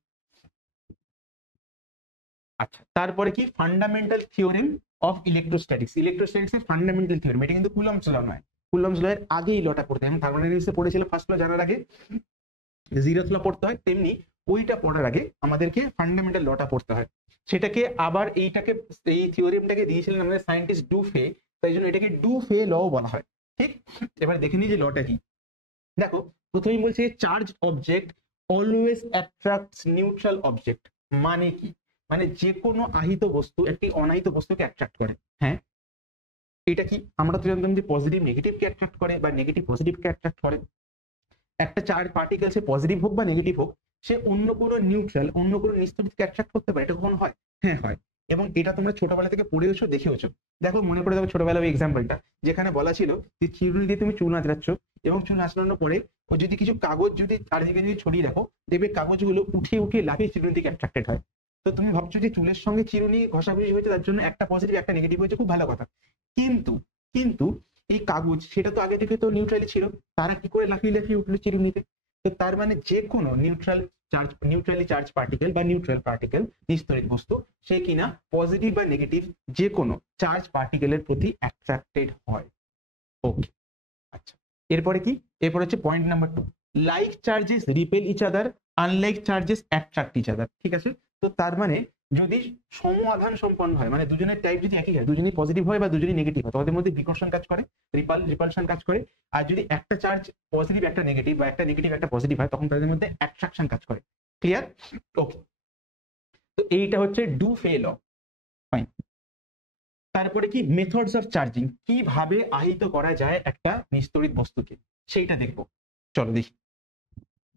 আচ্ছা তারপরে কি, fundamental theorem of electrostatics. Electrostatics এর ফান্ডামেন্টাল থিওরেম, এটা কিন্তু কুলম্বস ল নয়, কুলম্বস ল এর আগেই লটা পড়তে হয়। থার্মোডাইনামিক্সে পড়েছিল ফার্স্ট ল জানার আগে জিরোথ ল পড়তে হয়, তেমনি ওইটা পড়ার আগে আমাদেরকে ফান্ডামেন্টাল লটা পড়তে হয়। সেটাকে আবার এইটাকে, এই থিওরেমটাকে দিয়েছিলেন আমাদের সায়েন্টিস্ট ডুফে, তাই জন্য এটাকে ডুফে ল বলা হয়, ঠিক? এবার দেখে নিই যে লটা কি। দেখো প্রথমেই বলছে charge object always attracts neutral object. মানে কি, মানে যে কোনো আহিত বস্তু একটি অনাহিত বস্তুকে অ্যাট্রাক্ট করে। হ্যাঁ, এটা কি আমরা তো জানতাম যে পজিটিভ নেগেটিভকে অ্যাট্রাক্ট করে বা নেগেটিভ পজিটিভকে অ্যাট্রাক্ট করে। একটা চার্জ পার্টিকেল সে পজিটিভ হোক বা নেগেটিভ হোক, সে অন্য কোনো নিউট্রাল, অন্য কোনো নিস্তড়িতকে অ্যাট্রাক্ট করতে পারে, এটা কখনো হয়? হ্যাঁ হয়। এবং এটা তোমরা ছোটবেলা থেকে পড়েওছো, দেখেওছো। দেখো মনে করে দেখো ছোটবেলা ওই এক্সাম্পলটা যেখানে বলা ছিল যে চিরুনি দিয়ে তুমি চুল আঁচড়াচ্ছ, এবং চুল আঁচড়ানোর পরে ও যদি কিছু কাগজ যদি চারিদিকে যদি ছড়িয়ে রাখো, দেখবে কাগজগুলো উঠিয়ে উঠিয়ে লাফিয়ে চিরুনি দিকে অ্যাট্রাক্টেড হয়। তো তুমি ভাবছো যে চুলের সঙ্গে চিরুনি ঘষাঘষি হয়েছে, তার জন্য একটা পজিটিভ একটা নেগেটিভ হয়েছে, খুব ভালো কথা। কিন্তু কিন্তু এই কাগজ সেটা তো আগে থেকে তো নিউট্রালি ছিল, তারা কি করে লাফিয়ে লাফিয়ে উঠলো চিরুনিতে? তো তার মানে যে কোনো নিউট্রালি চার্জ পার্টিকেল বা নিউট্রাল পার্টিকেল, নিস্তড়িত বস্তু, সে কিনা পজিটিভ বা নেগেটিভ যে কোনো চার্জ পার্টিকেলের প্রতি অ্যাট্রাক্টেড হয়। ওকে, আচ্ছা এরপরে কি, এরপর হচ্ছে point number 2, like charges repel each other, unlike charges attract each other. ঠিক আছে, তো তার মানে যদি সমাধান সম্পন্ন হয়, মানে দুজনের টাইপ যদি একই হয়, দুজনেই পজিটিভ হয় বা দুজনেই নেগেটিভ হয়, তাদের মধ্যে বিকর্ষণ কাজ করে, রিপালশন কাজ করে। আর যদি একটা চার্জ পজিটিভ একটা নেগেটিভ বা একটা নেগেটিভ একটা পজিটিভ হয়, তখন তাদের মধ্যে অ্যাট্রাকশন কাজ করে। ক্লিয়ার? ওকে, তো এইটা হচ্ছে ডু ফে ল। ফাইন। তারপরে কি, মেথডস অফ চার্জিং, কিভাবে আহিত করা যায় একটা নিস্তড়িত বস্তুকে, সেইটা দেখবো। চলো দেখি।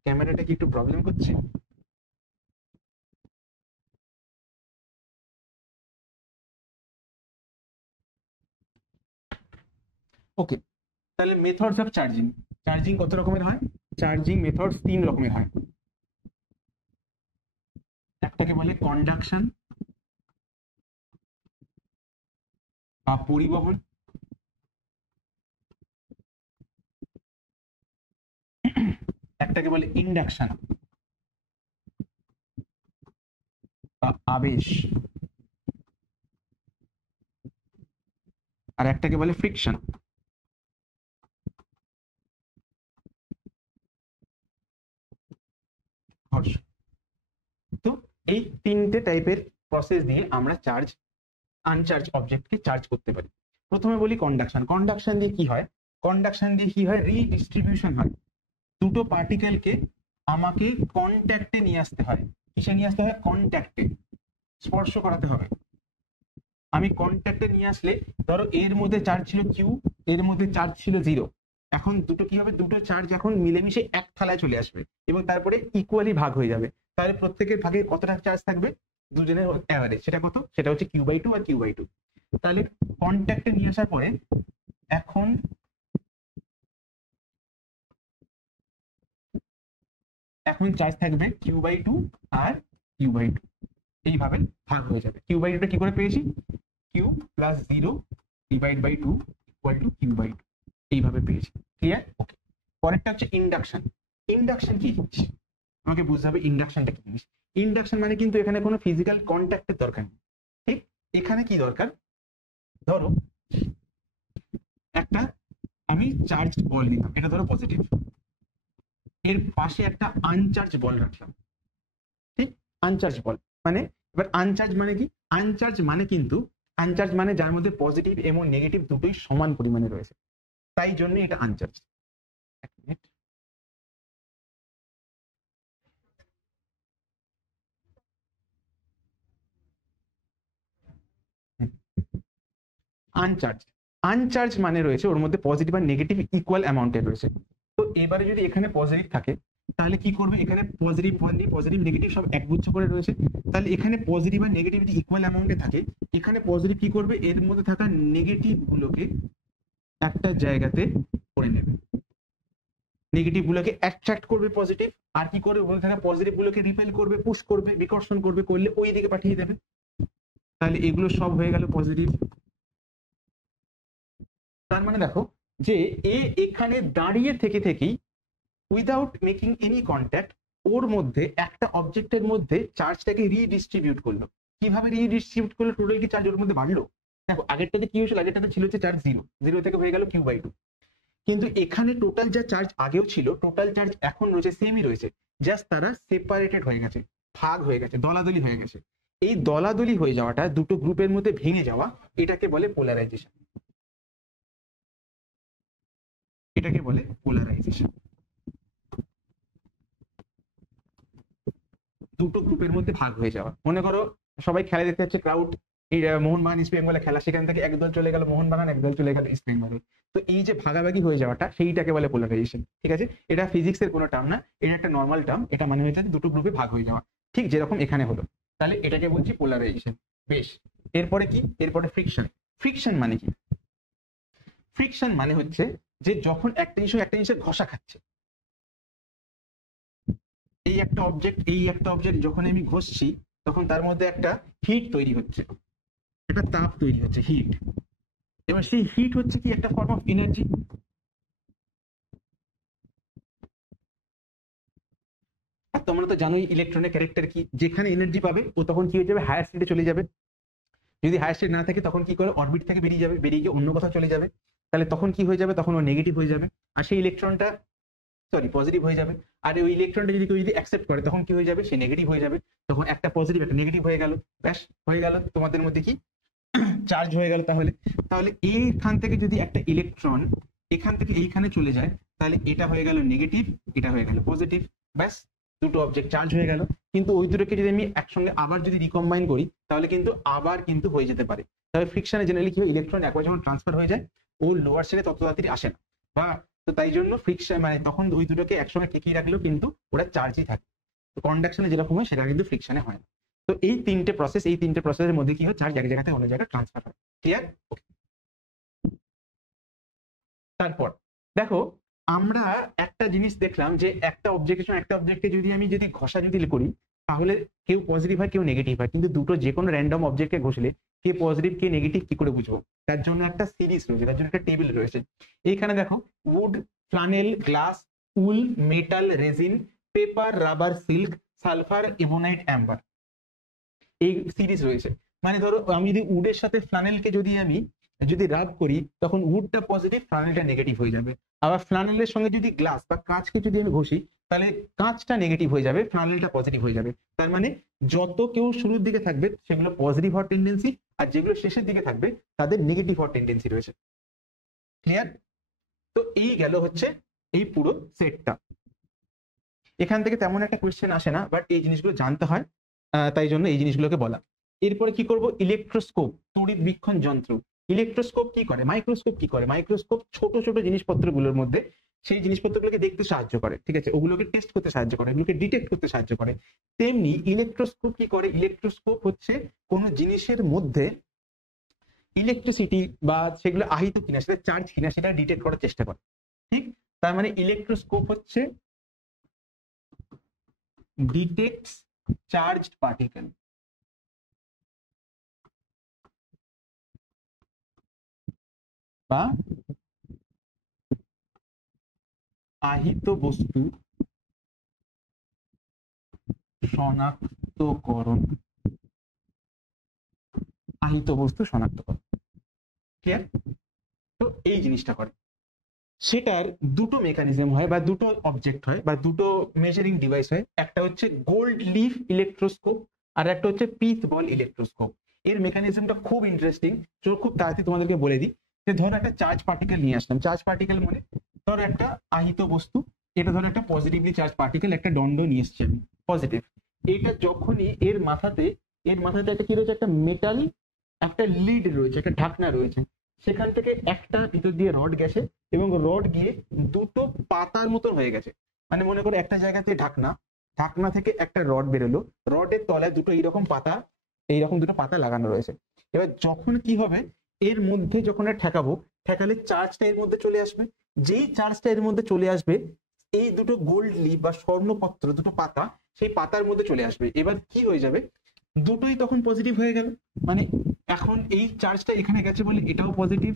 ক্যামেরাটা কি একটু প্রবলেম করছে? ওকে, তাহলে মেথডস অফ চার্জিং, চার্জিং কত রকমের হয়? চার্জিং মেথডস 3 রকমের হয়। একটাকে বলে কন্ডাকশন বা পরিবহন, একটাকে বলে ইন্ডাকশন বা আবেশ, আর একটাকে বলে ফ্রিকশন। তো এই তিনটে টাইপের প্রসেস দিয়ে আমরা চার্জ আনচার্জ অবজেক্টকে চার্জ করতে পারি। প্রথমে বলি কন্ডাকশন। কন্ডাকশন দিয়ে কি হয়, কন্ডাকশন দিয়ে কি হয়, রিডিস্ট্রিবিউশন হয়। দুটো পার্টিকেলকে আমাকে কন্ট্যাক্টে নিয়ে আসতে হয়। কিসে নিয়ে আসতে হয়? কন্ট্যাক্টে, স্পর্শ করাতে হবে। আমি কন্ট্যাক্টে নিয়ে আসলে, ধরো এর মধ্যে চার্জ ছিল কিউ, এর মধ্যে চার্জ ছিল 0। এখন দুটো কি হবে, দুটো চার্জ এখন মিলেমিশে এক থালায় চলে আসবে এবং তারপরে ইকুয়ালি ভাগ হয়ে যাবে। তাহলে প্রত্যেকের ভাগে কতটা চার্জ থাকবে? দুজনের অ্যাভারেজ। সেটা কত? সেটা হচ্ছে Q/2 আর Q/2। তাহলে কন্ট্যাক্টে নিয়ে আসার পরে এখন চার্জ থাকবে Q/2 আর Q/2, এইভাবে ভাগ হয়ে যাবে। Q/2টা কি করে পেয়েছি? Q plus 0 divide by 2 equal to Q/2, এইভাবে পেয়েছি। ক্লিয়ার? ওকে। পরেরটা হচ্ছে ইন্ডাকশন। ইন্ডাকশন কি জিনিস আমাকে বুঝতে হবে, ইন্ডাকশনটা কি জিনিস। ইন্ডাকশন মানে কিন্তু এখানে কোনো ফিজিক্যাল কন্ট্যাক্টের দরকার নেই, ঠিক? এখানে কি দরকার, ধরো একটা আমি চার্জ বল নিলাম, এটা ধরো পজিটিভ, এর পাশে একটা আনচার্জ বল রাখলাম, ঠিক? আনচার্জ বল মানে, এবার আনচার্জ মানে কি, আনচার্জ মানে কিন্তু, আনচার্জ মানে যার মধ্যে পজিটিভ এবং নেগেটিভ দুটোই সমান পরিমাণে রয়েছে, তাই জন্য এটা আনচার্জ। এক মিনিট। আনচার্জ। আনচার্জ মানে রয়েছে ওর মধ্যে পজিটিভ আর নেগেটিভ ইকুয়াল অ্যামাউন্টে রয়েছে। তো এবারে যদি এখানে পজিটিভ থাকে তাহলে কি করবে, এখানে পজিটিভ পজিটিভ নেগেটিভ সব একগুচ্ছ করে রয়েছে, তাহলে এখানে পজিটিভ আর নেগেটিভিটি ইকুয়াল অ্যামাউন্টে থাকে, এখানে পজিটিভ কি করবে, এর মধ্যে থাকা নেগেটিভ গুলোকে একটা জায়গাতে করে নেবে, নেগেটিভ গুলোকে অ্যাট্রাক্ট করবে পজিটিভ, আর কি করবে বলে থাকা পজিটিভ গুলোকে রিপেল করবে, পুশ করবে, বিকর্ষণ করবে, করলে ওই দিকে পাঠিয়ে দেবে। তাহলে এগুলো সব হয়ে গেল পজিটিভ। তার মানে দেখো যে এ এখানে দাঁড়িয়ে থেকেই উইদাউট মেকিং এনি কন্ট্যাক্ট ওর মধ্যে একটা অবজেক্টের মধ্যে চার্জটাকে রিডিস্ট্রিবিউট করলো। কিভাবে রিডিস্ট্রিবিউট করলো, টোটাল কি চার্জ ওর মধ্যে বাড়লো? দেখো আগেরটাতে কি হয়েছিল, আগেরটাতে ছিল হচ্ছে চার্জ 0, 0 থেকে হয়ে গেল Q/2, কিন্তু এখানে টোটাল যা চার্জ আগেও ছিল টোটাল চার্জ এখন রয়েছে সেমই রয়েছে, জাস্ট তারা সেপারেটেড হয়ে গেছে, ভাগ হয়ে গেছে, দলাদলি হয়ে গেছে। এই দলাদলি হয়ে যাওয়াটা, দুটো গ্রুপের মধ্যে ভেঙে যাওয়া, এটাকে বলে পোলারাইজেশন, এটাকে বলে পোলারাইজেশন। দুটো গ্রুপের মধ্যে ভাগ হয়ে যাওয়া। মনে করো সবাই খেলা দেখতে যাচ্ছে, ক্রাউড, এই মোহনবাগান ইস্ট বেঙ্গলে খেলা, সেখান থেকে একদল চলে গেল মোহনবাগান, একদল চলে গেল ইস্ট বেঙ্গলে। তো এই যে ভাগাভাগি হয়ে যাওয়াটা, সেইটাকে বলে পোলারাইজেশন। ঠিক আছে, এটা ফিজিক্সের কোনো টার্ম না, এটা একটা নর্মাল টার্ম। এটা মানে হয়ে থাকে দুটো গ্রুপে ভাগ হয়ে যাওয়া, ঠিক যেরকম এখানে হলো। তাহলে এটাকে বলছি পোলারাইজেশন। বেশ, এরপরে কি, এরপরে ফ্রিকশন। ফ্রিকশন মানে কি? ফ্রিকশন মানে হচ্ছে যে যখন একটা জিনিসের ঘষা খাচ্ছে, এই একটা অবজেক্ট যখন আমি ঘষছি তখন তার মধ্যে একটা হিট তৈরি হচ্ছে, একটা তাপ তৈরি হচ্ছে, হিট। এবার সেই হিট হচ্ছে কি একটা ফর্ম অফ এনার্জি। আর তোমরা তো জানোই ইলেকট্রনের ক্যারেক্টার কি, যেখানে এনার্জি পাবে ও তখন কি হয়ে যাবে, হায়ার স্টেটে চলে যাবে। যদি হায়ার স্টেট না থাকে তখন কি করে, অরবিট থেকে বেরিয়ে যাবে, বেরিয়ে গিয়ে অন্য কোথাও চলে যাবে। তাহলে তখন কি হয়ে যাবে, তখন ও নেগেটিভ হয়ে যাবে, আর সেই ইলেকট্রনটা পজিটিভ হয়ে যাবে। আর ওই ইলেকট্রনটা যদি কেউ যদি অ্যাকসেপ্ট করে তখন কি হয়ে যাবে, সে নেগেটিভ হয়ে যাবে। তখন একটা পজিটিভ একটা নেগেটিভ হয়ে গেল, ব্যাস হয়ে গেল তোমাদের মধ্যে কি চার্জ হয়ে গেল। তাহলে তাহলে এইখান থেকে যদি একটা ইলেকট্রন এখান থেকে এইখানে চলে যায়, তাহলে এটা হয়ে গেল নেগেটিভ, এটা হয়ে গেল পজিটিভ, ব্যাস দুটো অবজেক্ট চার্জ হয়ে গেল। কিন্তু ওই দুটোকে যদি আমি একসঙ্গে আবার যদি রিকম্বাইন করি তাহলে কিন্তু আবার কিন্তু হয়ে যেতে পারে। তবে ফ্রিকশনে জেনারেলি কি হয়, ইলেকট্রন একবার যখন ট্রান্সফার হয়ে যায় ও লোয়ার স্টেটে তত তাড়াতাড়ি আসে না, বা তো তাই জন্য ফ্রিকশন মানে তখন ওই দুটোকে একসঙ্গে টিকিয়ে রাখলেও কিন্তু ওরা চার্জই থাকে। তো কন্ডাকশনে যেরকম হয় সেটা কিন্তু ফ্রিকশনে হয় না। তো এই তিনটে প্রসেসের মধ্যে কি হয়, চার্জ এক জায়গা থেকে অন্য জায়গায় ট্রান্সফার হয়। ক্লিয়ার? তারপর দেখো আমরা একটা জিনিস দেখলাম যে একটা অবজেক্টকে যদি ঘষা করি তাহলে কেউ পজিটিভ হয় কেউ নেগেটিভ হয়, কিন্তু দুটো যে কোনো র্যান্ডম অবজেক্টকে ঘষলে কে পজিটিভ কে নেগেটিভ কি করে বুঝবো? তার জন্য একটা সিরিজ রয়েছে, তার জন্য একটা টেবিল রয়েছে। এইখানে দেখো wood, flannel, glass, wool, metal, resin, paper, rubber, silk, sulphur, ebonite, amber, এই সিরিজ রয়েছে। মানে ধরো আমি যদি উডের সাথে ফ্লানেলকে যদি রাব করি তখন উডটা পজিটিভ, ফ্লানেলটা নেগেটিভ হয়ে যাবে। আবার ফ্লানেলের সঙ্গে যদি গ্লাস বা কাঁচকে যদি আমি ঘষি তাহলে কাঁচটা নেগেটিভ হয়ে যাবে, ফ্লানেলটা পজিটিভ হয়ে যাবে। তার মানে যত কেউ শুরুর দিকে থাকবে সেগুলো পজিটিভ হওয়ার টেন্ডেন্সি, আর যেগুলো শেষের দিকে থাকবে তাদের নেগেটিভ হওয়ার টেন্ডেন্সি রয়েছে। ক্লিয়ার? তো এই গেল হচ্ছে এই পুরো সেটটা। এখান থেকে তেমন একটা কোয়েশ্চেন আসে না, বাট এই জিনিসগুলো জানতে হয়, তাই জন্য এই জিনিসগুলোকে বলা। এরপরে কি করব, ইলেকট্রোস্কোপ, তড়িৎ বীক্ষণ যন্ত্র। ইলেকট্রোস্কোপ কি করে, মাইক্রোস্কোপ কি করে? মাইক্রোস্কোপ ছোট ছোট জিনিসপত্রগুলোর মধ্যে সেই জিনিসপত্রগুলোকে দেখতে সাহায্য করে, ঠিক আছে, ওগুলোকে টেস্ট করতে সাহায্য করে, ওগুলোকে ডিটেক্ট করতে সাহায্য করে। তেমনি ইলেকট্রোস্কোপ কি করে, ইলেকট্রোস্কোপ হচ্ছে কোনো জিনিসের মধ্যে ইলেকট্রিসিটি বা সেগুলো আহিত কিনা, সেটা চার্জ কিনা সেটা ডিটেক্ট করার চেষ্টা করে। ঠিক, তার মানে ইলেকট্রোস্কোপ হচ্ছে ডিটেক্টস চার্জড পার্টিকেল, বা আহিত বস্তু শনাক্তকরণ, আহিত বস্তু শনাক্তকরণ। ক্লিয়ার? তো এই জিনিসটা করে। সেটার দুটো মেকানিজম হয় বা দুটো অবজেক্ট হয় বা দুটো মেজারিং ডিভাইস হয়, একটা হচ্ছে গোল্ড লিফ ইলেকট্রোস্কোপ আর একটা হচ্ছে পিথ বল ইলেকট্রোস্কোপ। এর মেকানিজমটা খুব ইন্টারেস্টিং, খুব তাড়াতাড়ি তোমাদেরকে বলে দিই। যে ধরো একটা চার্জ পার্টিকেল নিয়ে আসলাম, চার্জ পার্টিকেল মানে ধরো একটা আহিত বস্তু, এটা ধরো একটা পজিটিভলি চার্জ পার্টিকেল, একটা দণ্ড নিয়ে এসছি আমি পজিটিভ। এটা যখনই এর মাথাতে একটা কি রয়েছে, একটা মেটাল একটা লিড রয়েছে, একটা ঢাকনা রয়েছে, সেখান থেকে একটা ভিতর দিয়ে রড গেছে এবং রড গিয়ে দুটো পাতার মতো হয়ে গেছে। মানে মনে করো একটা জায়গাতে ঢাকনা, ঢাকনা থেকে একটা রড বেরোলো, রডের তলায় দুটো এইরকম পাতা, এইরকম দুটো পাতা লাগানো রয়েছে। এবার যখন কি হবে, এর মধ্যে যখন ঠেকাবো, ঠেকালে চার্জটা এর মধ্যে চলে আসবে। যেই চার্জটা এর মধ্যে চলে আসবে, এই দুটো গোল্ড লিফ বা স্বর্ণপত্র, দুটো পাতা সেই পাতার মধ্যে চলে আসবে। এবার কি হয়ে যাবে, দুটোই তখন পজিটিভ হয়ে গেল। মানে এখন এই চার্জটা এখানে গেছে বলে এটাও পজিটিভ,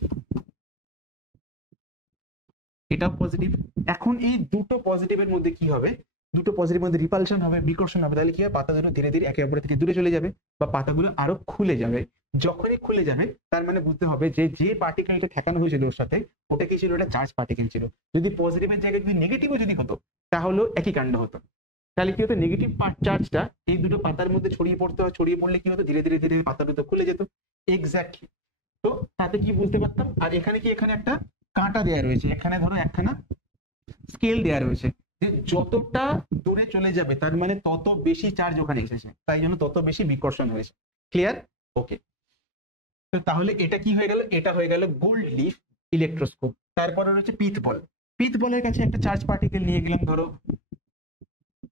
এটাও পজিটিভ। এখন এই দুটো পজিটিভের মধ্যে কি হবে, দুটো পজিটিভের মধ্যে রিপালশন হবে, বিকর্ষণ হবে। তাহলে কি হবে, পাতা দুটো ধীরে ধীরে একে অপরের থেকে দূরে চলে যাবে বা পাতাগুলো আরো খুলে যাবে। যখনই খুলে যাবে তার মানে বুঝতে হবে যে যে পার্টিকেলটা ঠেকানো হয়েছিল ওর সাথে, ওটা কি ছিল, ওটা চার্জ পার্টিকেল ছিল। যদি পজিটিভের জায়গায় যদি নেগেটিভও যদি হতো তাহলেও একই কাণ্ড হতো। তাহলে কি হতো, নেগেটিভ চার্জটা এই দুটো পাতার মধ্যে ছড়িয়ে পড়তে হয়, ছড়িয়ে পড়লে কি হতো, ধীরে ধীরে ধীরে পাতা দুটো খুলে যেত। এক্স্যাক্টলি। তো তাতে কি বুঝতে পারতাম। আর এখানে কি, এখানে একটা কাঁটা দেওয়া রয়েছে, এখানে ধরো একখানা স্কেল দেওয়া রয়েছে, যে যতটা দূরে চলে যাবে তার মানে তত বেশি চার্জ ওখানে এসেছে, তাই জন্য তত বেশি বিকর্ষণ হয়েছে। ক্লিয়ার? ওকে। তো তাহলে এটা কি হয়ে গেল, এটা হয়ে গেল গোল্ড লিফ ইলেকট্রোস্কোপ। তারপরে রয়েছে পিথ বল। পিথ বলের কাছে একটা চার্জ পার্টিকেল নিয়ে গেলাম, ধরো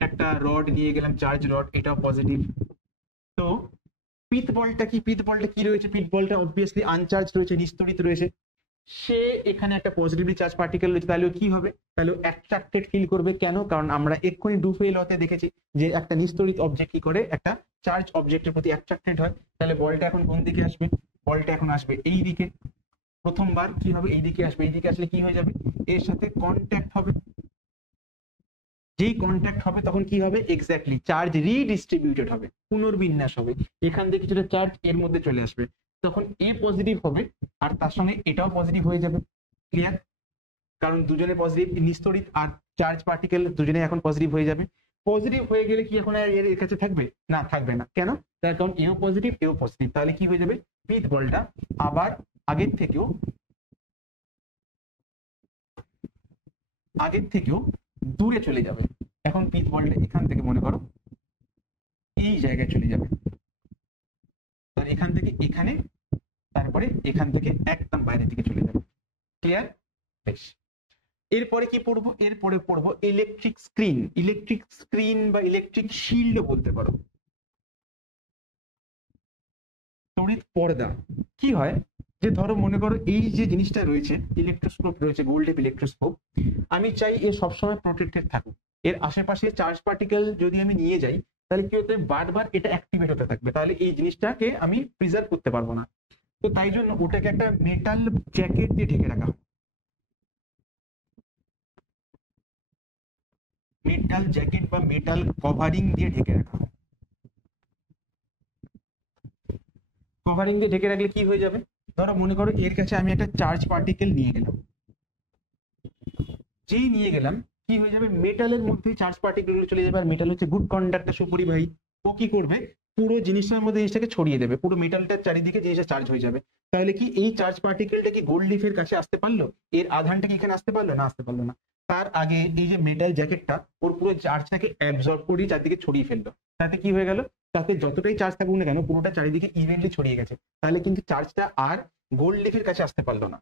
একটা রড নিয়ে গেলাম, চার্জ রড, এটাও পজিটিভ। তো পিথ বলটা কি, পিথ বলটা কি রয়েছে, পিথ বলটা অবভিয়াসলি আনচার্জ রয়েছে, নিস্তড়িত রয়েছে। সে এখানে একটা পজিটিভলি চার্জ পার্টিকেল রয়েছে, তাহলে কি হবে, তাহলে অ্যাট্রাক্টেড ফিল করবে। কেন? কারণ আমরা এক্ষুনি ডুফেল হতে দেখেছি যে একটা নিস্তড়িত অবজেক্ট কি করে, একটা চার্জ অবজেক্টের প্রতি অ্যাট্রাক্টেড হয়। তাহলে বলটা এখন কোন দিকে আসবে, বলটা এখন আসবে এই দিকে। প্রথমবার কি হবে, এই দিকে আসবে। এই দিকে আসলে কি হয়ে যাবে, এর সাথে কন্ট্যাক্ট হবে। যেই কন্ট্যাক্ট হবে তখন কি হবে, এক্স্যাক্টলি চার্জ রিডিস্ট্রিবিউটেড হবে, পুনর্বিন্যাস হবে। এখান থেকে কিছুটা চার্জ এর মধ্যে চলে আসবে, তখন এ পজিটিভ হবে আর তার সঙ্গে এটাও পজিটিভ হয়ে যাবে। ক্লিয়ার? কারণ দুজনে পজিটিভ, নিস্তড়িত আর চার্জ পার্টিকেল দুজনে এখন পজিটিভ হয়ে যাবে। পজিটিভ হয়ে গেলে কি এখন আর এর কাছে থাকবে না, থাকবে না। কেন? তার কারণ এও পজিটিভ এও পজিটিভ। তাহলে কি হয়ে যাবে, পিথ বলটা আবার আগের থেকেও দূরে চলে যাবে। এখন পিথ বলটা এখান থেকে মনে করো এই জায়গায় চলে যাবে, এখান থেকে এখানে, তারপরে এখান থেকে একদম বাইরের দিকে চলে যাবে। ক্লিয়ার? বেশ। এরপরে কি পড়বো, এরপরে পড়বো ইলেকট্রিক স্ক্রিন। ইলেকট্রিক স্ক্রিন বা ইলেকট্রিক শিল্ড বলতে পারো। তড়িৎ পর্দা। কি হয়, যে ধরো মনে করো এই যে জিনিসটা রয়েছে, ইলেকট্রোস্কোপ রয়েছে, গোল্ড লিফ ইলেকট্রোস্কোপ, আমি চাই এ সবসময় প্রোটেক্টেড থাকুক। এর আশেপাশে চার্জ পার্টিকেল যদি আমি নিয়ে যাই তাহলে কি হতে, বারবার এটা অ্যাক্টিভেট হতে থাকবে, তাহলে এই জিনিসটাকে আমি প্রিজার্ভ করতে পারবো না। তো তাই জন্য ওটাকে একটা মেটাল জ্যাকেট দিয়ে ঢেকে রাখা হয়। মেটাল জ্যাকেট বা মেটাল কভারিং দিয়ে ঢেকে রাখা হয়। কভারিং দিয়ে ঢেকে রাখলে কি হয়ে যাবে, ধরো মনে করো এর কাছে আমি একটা চার্জ পার্টিকেল নিয়ে গেলাম, যেই নিয়ে গেলাম কি হয়ে যাবে, মেটালের মধ্যে চার্জ পার্টিকেল চলে যাবে। আর মেটাল হচ্ছে গুড কন্ডাক্টর, সুপরিবাহী। ও কি করবে, পুরো জিনিসটার মধ্যে জিনিসটাকে ছড়িয়ে দেবে, পুরো মেটালটার চারিদিকে জিনিসটা চার্জ হয়ে যাবে। তাহলে কি এই চার্জ পার্টিকেলটা কি গোল্ড লিফের কাছে আসতে পারলো, এর আধানটা কি এখানে আসতে পারলো না, আসতে পারলো না। তার আগে এই যে মেটাল জ্যাকেটটা ওর পুরো চার্জটাকে অ্যাবজর্ব করে চারদিকে ছড়িয়ে ফেললো। তাতে কি হয়ে গেল, তাতে যতটাই চার্জ থাকুক না কেন পুরোটা চারিদিকে ইভেন্টলি ছড়িয়ে গেছে। তাহলে কিন্তু চার্জটা আর গোল্ড লিফের কাছে আসতে পারলো না,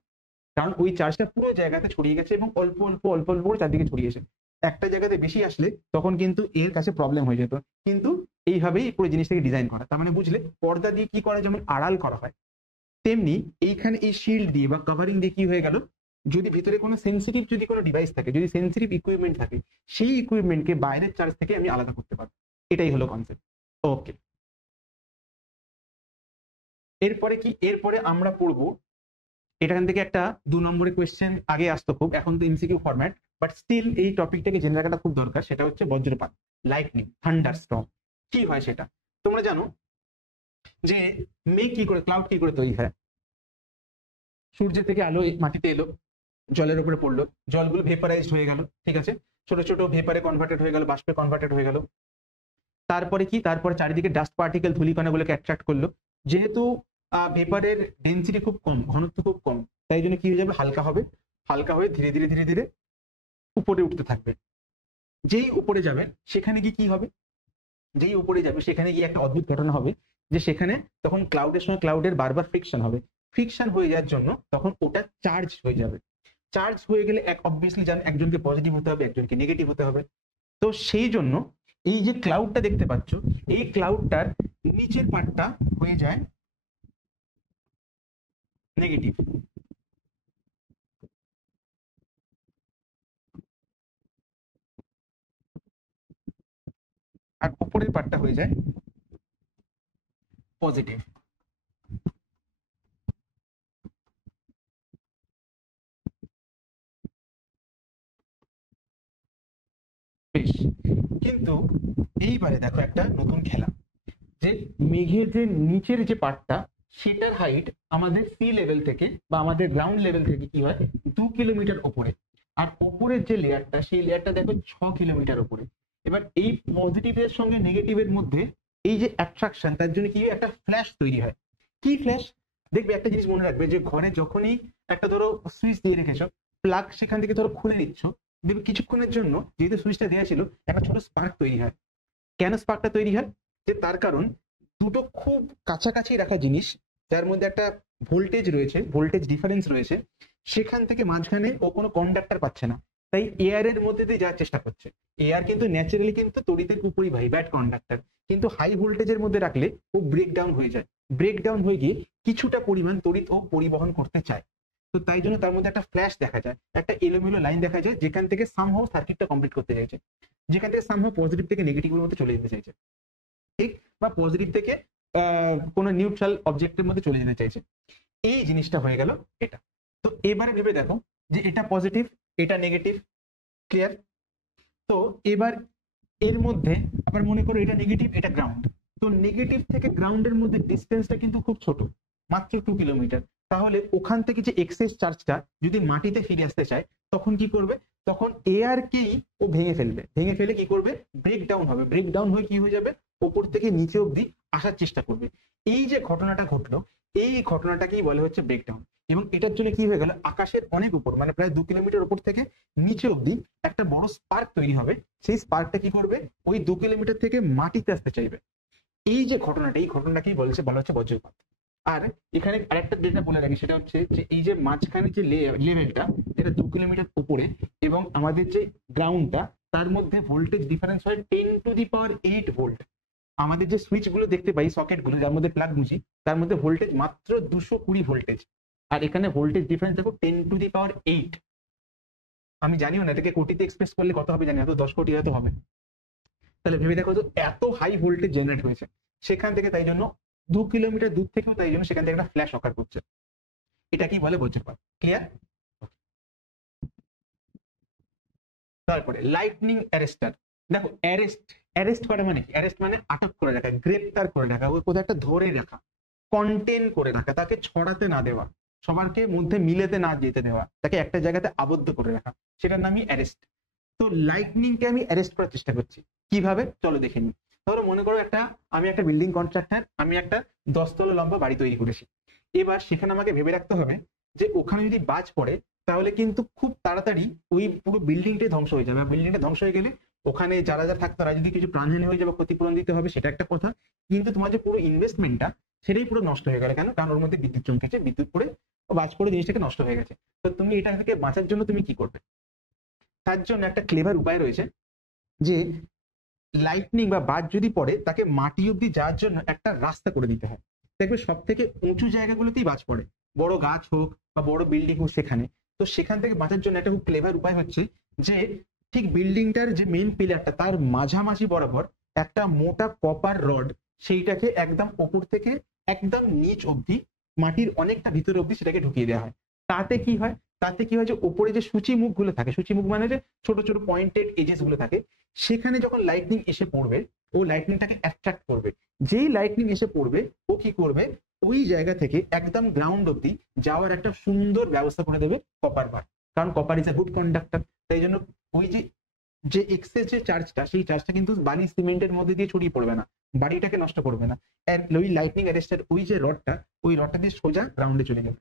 কারণ ওই চার্জটা পুরো জায়গাতে ছড়িয়ে গেছে এবং অল্প অল্প অল্প অল্প করে চারদিকে ছড়িয়েছে। একটা জায়গাতে বেশি আসলে তখন কিন্তু এর কাছে প্রবলেম হয়ে যেত। কিন্তু এইভাবেই পুরো জিনিসটাকে ডিজাইন করা। তার মানে বুঝলে, পর্দা দিয়ে কি করা, যেমন আড়াল করা হয়, তেমনি এইখানে এই শিল্ড দিয়ে বা কভারিং দিয়ে কি হয়ে গেল, যদি ভিতরে কোনো সেন্সিটিভ যদি কোনো ডিভাইস থাকে, যদি সেন্সিটিভ ইকুইপমেন্ট থাকে, সেই ইকুইপমেন্টকে বাইরের চার্জ থেকে আমি আলাদা করতে পারবো। এটাই হলো কনসেপ্ট। ওকে। এরপরে কি, এরপরে আমরা পড়বো, এখান থেকে একটা 2 নম্বরের কোয়েশ্চেন আগে আসতো খুব, এখন তো এমসিকিউ ফরম্যাট, বাট স্টিল এই টপিকটাকে জেনে রাখাটা খুব দরকার। সেটা হচ্ছে বজ্রপাত, লাইটনিং, থান্ডারস্টর্ম। কি হয় সেটা তোমরা জানো, যে মেঘ কি করে, ক্লাউড কি করে তৈরি হয়, সূর্য থেকে আলো মাটিতে এলো, জলের উপরে পড়লো, জলগুলো ভেপারাইজড হয়ে গেল, ঠিক আছে, ছোট ছোট ভেপারে কনভার্টেড হয়ে গেল, বাষ্পে কনভার্টেড হয়ে গেল। তারপরে কি, তারপরে চারিদিকে ডাস্ট পার্টিকেল, ধূলিকণাগুলোকে অ্যাট্রাক্ট করলো। যেহেতু ভেপারের ডেন্সিটি খুব কম, ঘনত্ব খুব কম, তাই জন্য কি হয়ে যাবে, হালকা হবে, হালকা হয়ে ধীরে ধীরে ধীরে ধীরে উপরে উঠতে থাকবে। যেই উপরে যাবে সেখানে গিয়ে কি হবে, যেই উপরে যাবে সেখানে গিয়ে একটা অদ্ভুত ঘটনা হবে, যে সেখানে তখন ক্লাউডের সঙ্গে ক্লাউডের বারবার ফ্রিকশন হবে। ফ্রিকশন হয়ে যাওয়ার জন্য তখন ওটা চার্জ হয়ে যাবে। চার্জ হয়ে গেলে অবভিয়াসলি জানেন একজনকে পজিটিভ হতে হবে, একজনকে নেগেটিভ হতে হবে। তো সেই জন্য এই যে ক্লাউডটা দেখতে পাচ্ছ, এই ক্লাউডটার নিচের পার্টটা হয়ে যায় নেগেটিভ, আর উপরের পার্টটা হয়ে যায় পজিটিভ। বেশ, কিন্তু এইবারে দেখো একটা নতুন খেলা, যে মেঘের যে নিচের যে পার্টটা সেটার হাইট আমাদের সি লেভেল থেকে বা আমাদের গ্রাউন্ড লেভেল থেকে কি হয় 2 কিলোমিটার উপরে, আর উপরের যে লেয়ারটা সেই লেয়ারটা দেখো 6 কিলোমিটার উপরে। এবার এই পজিটিভের সঙ্গে নেগেটিভের মধ্যে এই যে অ্যাট্রাকশন, তার জন্য কি একটা ফ্ল্যাশ তৈরি হয়। কি ফ্ল্যাশ? দেখবে একটা জিনিস মনে রাখবে, যে ঘরে যখনই একটা ধরো সুইচ দিয়ে রেখেছো, প্লাগ সেখান থেকে ধরো খুলে নিচ্ছ, দেখবে কিছুক্ষণের জন্য যেহেতু সুইচটা দেওয়া ছিল একটা ছোট স্পার্ক তৈরি হয়। কেন স্পার্কটা তৈরি হয়? যে তার কারণ দুটো খুব কাছাকাছি রাখা জিনিস, যার মধ্যে একটা ভোল্টেজ রয়েছে, ভোল্টেজ ডিফারেন্স রয়েছে, সেখান থেকে মাঝখানে ও কোনো কন্ডাক্টর পাচ্ছে না, তাই এয়ারের মধ্যে দিয়ে যাওয়ার চেষ্টা করছে। এয়ার কিন্তু ন্যাচারালি কিন্তু তড়িতের উপরিবাহী, ব্যাড কন্ডাক্টর, কিন্তু হাই ভোল্টেজের মধ্যে রাখলে ও ব্রেকডাউন হয়ে যায়। ব্রেকডাউন হয়ে গিয়ে কিছুটা পরিমাণ তড়িৎ ও পরিবহন করতে চায়। তো তাই জন্য তার মধ্যে একটা ফ্ল্যাশ দেখা যায়, একটা এলোমেলো লাইন দেখা যায়, যেখান থেকে সামহাউ সার্কিটটা কমপ্লিট করতে চাইছে, যেখান থেকে সামহাউ পজিটিভ থেকে নেগেটিভের মধ্যে চলে যেতে চাইছে, ঠিক, বা পজিটিভ থেকে কোনো নিউট্রাল অবজেক্টের মধ্যে চলে যেতে চাইছে। এই জিনিসটা হয়ে গেল এটা। তো এবারে ভেবে দেখো যে এটা পজিটিভ, এটা নেগেটিভ, ক্লিয়ার? তো এবার এর মধ্যে আবার মনে করো এটা নেগেটিভ, এটা গ্রাউন্ড। তো নেগেটিভ থেকে গ্রাউন্ডের মধ্যে ডিস্টেন্সটা কিন্তু খুব ছোট, মাত্র 2 কিলোমিটার। তাহলে ওখান থেকে যে এক্সেস চার্জটা যদি মাটিতে ফিরে আসতে চায় তখন কি করবে? তখন এয়ারকেই ও ভেঙে ফেলবে, ভেঙে ফেলে কি করবে? ব্রেকডাউন হবে, ব্রেকডাউন হয়ে কি হয়ে যাবে? ওপর থেকে নিচে অব্দি আসার চেষ্টা করবে। এই যে ঘটনাটা ঘটলো, এই ঘটনাটাকেই বলে হচ্ছে ব্রেকডাউন। এবং এটার জন্য কি হয়ে গেল, আকাশের অনেক উপর, মানে প্রায় 2 কিলোমিটার উপর থেকে নিচে অব্দি একটা বড় স্পার্ক তৈরি হবে। সেই স্পার্কটা কি করবে? ওই 2 কিলোমিটার থেকে মাটিতে আসতে চাইবে। এই যে ঘটনাটা, এই ঘটনাটাকেই বলা হচ্ছে বজ্রপাত। আর এখানে আরেকটা যেটা বলে রাখি, সেটা হচ্ছে যে এই যে মাঝখানে যে লেভেলটা, এটা 2 কিলোমিটার উপরে, এবং আমাদের যে গ্রাউন্ডটা, তার মধ্যে ভোল্টেজ ডিফারেন্স হয় 10⁸ ভোল্ট। আমাদের যে সুইচ গুলো দেখতে পাই, সকেট গুলো যার মধ্যে প্লাগ বুঝি, তার মধ্যে ভোল্টেজ মাত্র 220 ভোল্টেজ, আর এখানে ভোল্টেজ ডিফারেন্স দেখো 10⁸। আমি জানিও না এটাকে কোটিতে এক্সপ্রেস করলে কত হবে, জানি হয়তো 10 কোটি হয়তো হবে। তাহলে ভেবে দেখো তো এত হাই ভোল্টেজ জেনারেট হয়েছে সেখান থেকে, তাই জন্য 2 কিলোমিটার দূর থেকেও তাই জন্য সেখান থেকে একটা ফ্ল্যাশ অকার করছে। এটা কি বলে? বজ্রপাত। ক্লিয়ার? তারপরে লাইটনিং অ্যারেস্টার। দেখো অ্যারেস্ট, অ্যারেস্ট করা মানে কি? অ্যারেস্ট মানে আটক করে রাখা, গ্রেপ্তার করে রাখা, ওই কোথাও একটা ধরে রাখা, কন্টেন করে রাখা, তাকে ছড়াতে না দেওয়া, সবারকে মধ্যে মিলেতে না যেতে দেওয়া, তাকে একটা জায়গাতে আবদ্ধ করে রাখা, সেটার নামই অ্যারেস্ট। তো লাইটনিংকে আমি অ্যারেস্ট করার চেষ্টা করছি কিভাবে, চলো দেখে নিই। ধরো মনে করো আমি একটা বিল্ডিং কন্ট্রাক্টর, আমি একটা 10 তলা লম্বা বাড়ি তৈরি করেছি। এবার সেখানে আমাকে ভেবে রাখতে হবে যে ওখানে যদি বাজ পড়ে তাহলে কিন্তু খুব তাড়াতাড়ি ওই পুরো বিল্ডিংটাই ধ্বংস হয়ে যাবে। বিল্ডিংটা ধ্বংস হয়ে গেলে ওখানে যারা যারা থাকতো তারা যদি কিছু প্রাণহানি হয়ে যাবে, ক্ষতিপূরণ দিতে হবে, সেটা একটা কথা। কিন্তু তোমার যে পুরো ইনভেস্টমেন্টটা সেটাই পুরো নষ্ট হয়ে গেল। কেন? কারণ ওর মধ্যে বিদ্যুৎ চমকেছে, বিদ্যুৎ পড়ে বাজ পড়ে জিনিসটাকে নষ্ট হয়ে গেছে। তো তুমি এটা থেকে বাঁচার জন্য তুমি কি করবে? তার জন্য একটা ক্লেভার উপায় রয়েছে, যে লাইটনিং বা বাজ যদি পড়ে তাকে মাটি অব্দি যাওয়ার জন্য একটা রাস্তা করে দিতে হয়। দেখবে সব থেকে উঁচু জায়গাগুলোতেই বাজ পড়ে, বড় গাছ হোক বা বড় বিল্ডিং হোক সেখানে। তো সেখান থেকে বাঁচার জন্য একটা খুব ক্লেভার উপায় হচ্ছে যে ঠিক বিল্ডিংটার যে মেইন পিলারটা তার মাঝামাঝি বরাবর একটা মোটা কপার রড, সেইটাকে একদম ওপর থেকে একদম নিচ অব্দি, মাটির অনেকটা ভিতর অব্দি সেটাকে ঢুকিয়ে দেওয়া হয়। তাতে কি হয়? তাতে কি হয় যে ওপরে যে সূচি মুখগুলো থাকে, সূচি মুখ মানে যে ছোট ছোট পয়েন্টেড এজেস গুলো থাকে, সেখানে যখন লাইটনিং এসে পড়বে ও লাইটনিংটাকে অ্যাট্রাক্ট করবে। যেই লাইটনিং এসে পড়বে ও কি করবে? ওই জায়গা থেকে একদম গ্রাউন্ড অব্দি যাওয়ার একটা সুন্দর ব্যবস্থা করে দেবে কপার বার। কারণ copper is a good conductor. তাই জন্য ওই যে যে এক্সেস যে চার্জটা, সেই চার্জটা কিন্তু বালি সিমেন্টের মধ্যে দিয়ে ছড়িয়ে পড়বে না, বাড়িটাকে নষ্ট করবে না। ওই লাইটনিং অ্যারেস্টার, ওই যে রডটা, ওই রডটা দিয়ে সোজা গ্রাউন্ডে চলে যাবে।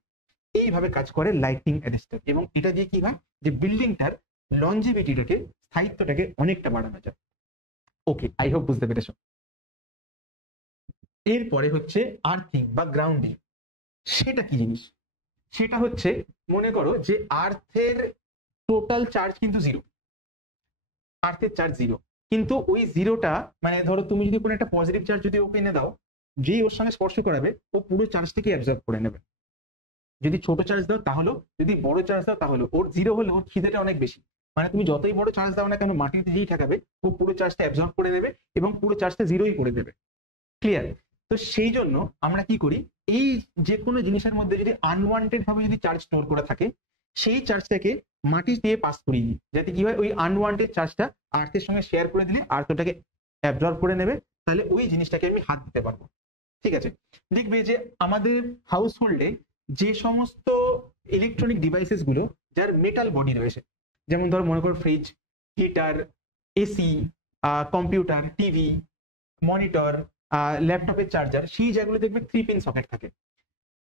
এইভাবে কাজ করে লাইটনিং অ্যারেস্টার। এবং এটা দিয়ে কি হয় যে বিল্ডিংটার লঞ্জিভিটিটাকে, স্থায়িত্বটাকে অনেকটা বাড়ানো যায়। ওকে, আই হোপ বুঝতে পেরেছো। এরপরে হচ্ছে আর্থিং বা গ্রাউন্ডিং। সেটা কি জিনিস? সেটা হচ্ছে, মনে করো যে আর্থের টোটাল চার্জ কিন্তু জিরো, আর্থের চার্জ জিরো, কিন্তু ওই জিরোটা মানে ধরো তুমি যদি কোনো একটা পজিটিভ চার্জ যদি ওকে এনে দাও, যেই ওর সঙ্গে স্পর্শ করাবে ও পুরো চার্জটিকে অ্যাবজর্ব করে নেবে। যদি ছোট চার্জ দাও তাহলে, যদি বড় চার্জ দাও তাহলে, ওর জিরো হলে ওর খিদেটা অনেক বেশি, মানে তুমি যতই বড় চার্জ দাও না কেন মাটিতে যেই ঠেকাবে ও পুরো চার্জটা অ্যাবজর্ব করে নেবে এবং পুরো চার্জটা জিরোই করে দেবে। ক্লিয়ার? তো সেই জন্য আমরা কি করি, এই যে কোনো জিনিসের মধ্যে যদি আনওয়ান্টেড ভাবে যদি চার্জ স্টোর করে থাকে, সেই চার্জটাকে মাটি দিয়ে পাস করিয়ে দিই, যাতে কি হয় ওই আনওয়ান্টেড চার্জটা আর্থের সঙ্গে শেয়ার করে দিলে আর্থ ওটাকে অ্যাবজর্ব করে নেবে, তাহলে ওই জিনিসটাকে আমি হাত দিতে পারবো। ঠিক আছে? দেখবে যে আমাদের হাউস হোল্ডে যে সমস্ত ইলেকট্রনিক ডিভাইসেস গুলো যার মেটাল বডি রয়েছে, যেমন ধর মনে করো fridge, heater, AC, computer, TV, monitor, ল্যাপটপের চার্জার, সেই জায়গাগুলো দেখবে 3 পিন সকেট থাকে।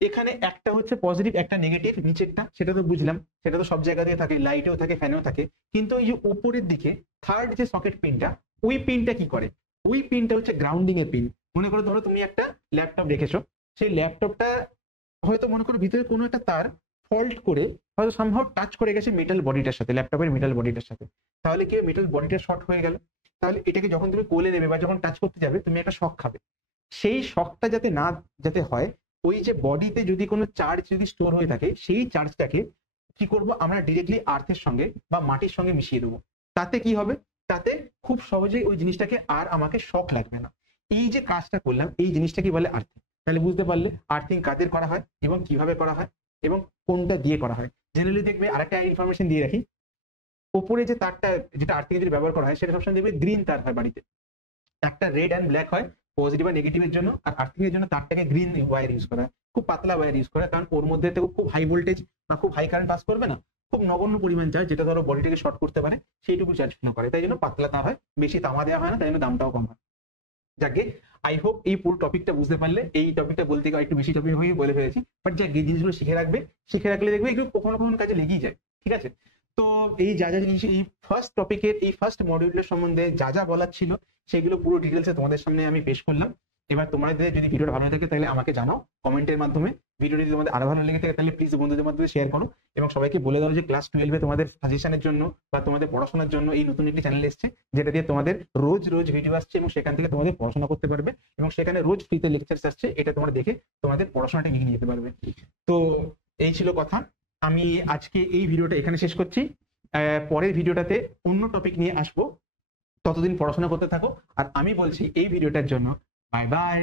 এখানে একটা হচ্ছে পজিটিভ, একটা নেগেটিভ, নিচেরটা সেটা তো বুঝলাম, সেটা তো সব জায়গাতেই থাকে, লাইটেও থাকে, ফ্যানেও থাকে। কিন্তু এই যে উপরের দিকে থার্ড যে সকেট পিনটা, ওই পিনটা কি করে, ওই পিনটা হচ্ছে গ্রাউন্ডিং এর পিন। মনে করো ধরো তুমি একটা ল্যাপটপ রেখেছো, সেই ল্যাপটপটা হয়তো মনে করো ভিতরে কোনো একটা তার ফল্ট করে হয়তো সম্ভব টাচ করে গেছে মেটাল বডিটার সাথে, ল্যাপটপের মেটাল বডিটার সাথে, তাহলে কি মেটাল বডিটা শর্ট হয়ে গেল। তাহলে এটাকে যখন তুমি কোলে নেবে বা যখন টাচ করতে যাবে তুমি একটা শক খাবে। সেই শকটা যাতে না যাতে হয়, ওই যে বডিতে যদি কোনো চার্জ যদি স্টোর হয়ে থাকে, সেই চার্জটাকে কি করব আমরা ডিরেক্টলি আর্থের সঙ্গে বা মাটির সঙ্গে মিশিয়ে দেবো। তাতে কি হবে, তাতে খুব সহজেই ওই জিনিসটাকে আর আমাকে শক লাগবে না। এই যে কাজটা করলাম, এই জিনিসটা কি বলে আর্থিং। তাহলে বুঝতে পারলে আর্থিং কাদের করা হয় এবং কিভাবে করা হয় এবং কোনটা দিয়ে করা হয়। জেনারেলি দেখবে আরেকটা ইনফরমেশন দিয়ে রাখি, ওপরে যে তারটা যেটা আর্থিং যদি ব্যবহার করা হয় সেটা সবসময় দেখবে গ্রিন তার হয় বাড়িতে, একটা রেড অ্যান্ড ব্ল্যাক হয় পজিটিভ আর নেগেটিভের জন্য, আর আর্থিং এর জন্য তারটাকে গ্রিন ওয়্যার ইউজ করা হয়, খুব পাতলা ওয়্যার ইউজ করা হয়, কারণ ওর মধ্যে থেকে খুব হাই ভোল্টেজ বা খুব হাই কারেন্ট পাস করবে না, খুব নগণ্য পরিমাণ চার্জ যেটা ধরো বডিটাকে শর্ট করতে পারে সেইটুকু চার্জ ফিল করে, তাই জন্য পাতলা তার হয়, বেশি তামা দেওয়া হয় না, তাই জন্য দামটাও কম হয়। যাকে আই হোপ এই পুরো টপিকটা বুঝতে পারলে, এই টপিকটা বলতে গিয়ে একটু বেশি টপিক হয়ে বলে ফেলেছি, বাট যাক এই জিনিসগুলো শিখে রাখবে, শিখে রাখলে দেখবে একটু কখনো কখনো কাজে লেগেই যায়। ঠিক আছে? তো এই যা যা জিনিস এই ফার্স্ট টপিকের এই ফার্স্ট মডিউলের সম্বন্ধে যা যা বলার ছিল সেগুলো পুরো ডিটেলসে তোমাদের সামনে আমি পেশ করলাম। এবার তোমাদের যদি ভিডিওটা ভালো থাকে তাহলে আমাকে জানাও কমেন্টের মাধ্যমে, ভিডিওটি যদি তোমাদের আরো ভালো লেগে থাকে তাহলে প্লিজ বন্ধুদের মাধ্যমে শেয়ার করো এবং সবাইকে বলে দাও যে ক্লাস 12-এ তোমাদের সাজেশনের জন্য বা তোমাদের পড়াশোনার জন্য এই নতুন একটি চ্যানেল এসেছে, যেটা দিয়ে তোমাদের রোজ রোজ ভিডিও আসছে এবং সেখান থেকে তোমাদের পড়াশোনা করতে পারবে এবং সেখানে রোজ ফ্রিতে লেকচারস আসছে, এটা তোমরা দেখে তোমাদের পড়াশোনাটা এগিয়ে নিয়ে যেতে পারবে। তো এই ছিল কথা, আমি আজকে এই ভিডিওটা এখানে শেষ করছি। পরের ভিডিওটাতে অন্য টপিক নিয়ে আসবো, ততদিন পড়াশোনা করতে থাকো। আর আমি বলছি এই ভিডিওটার জন্য বাই বাই।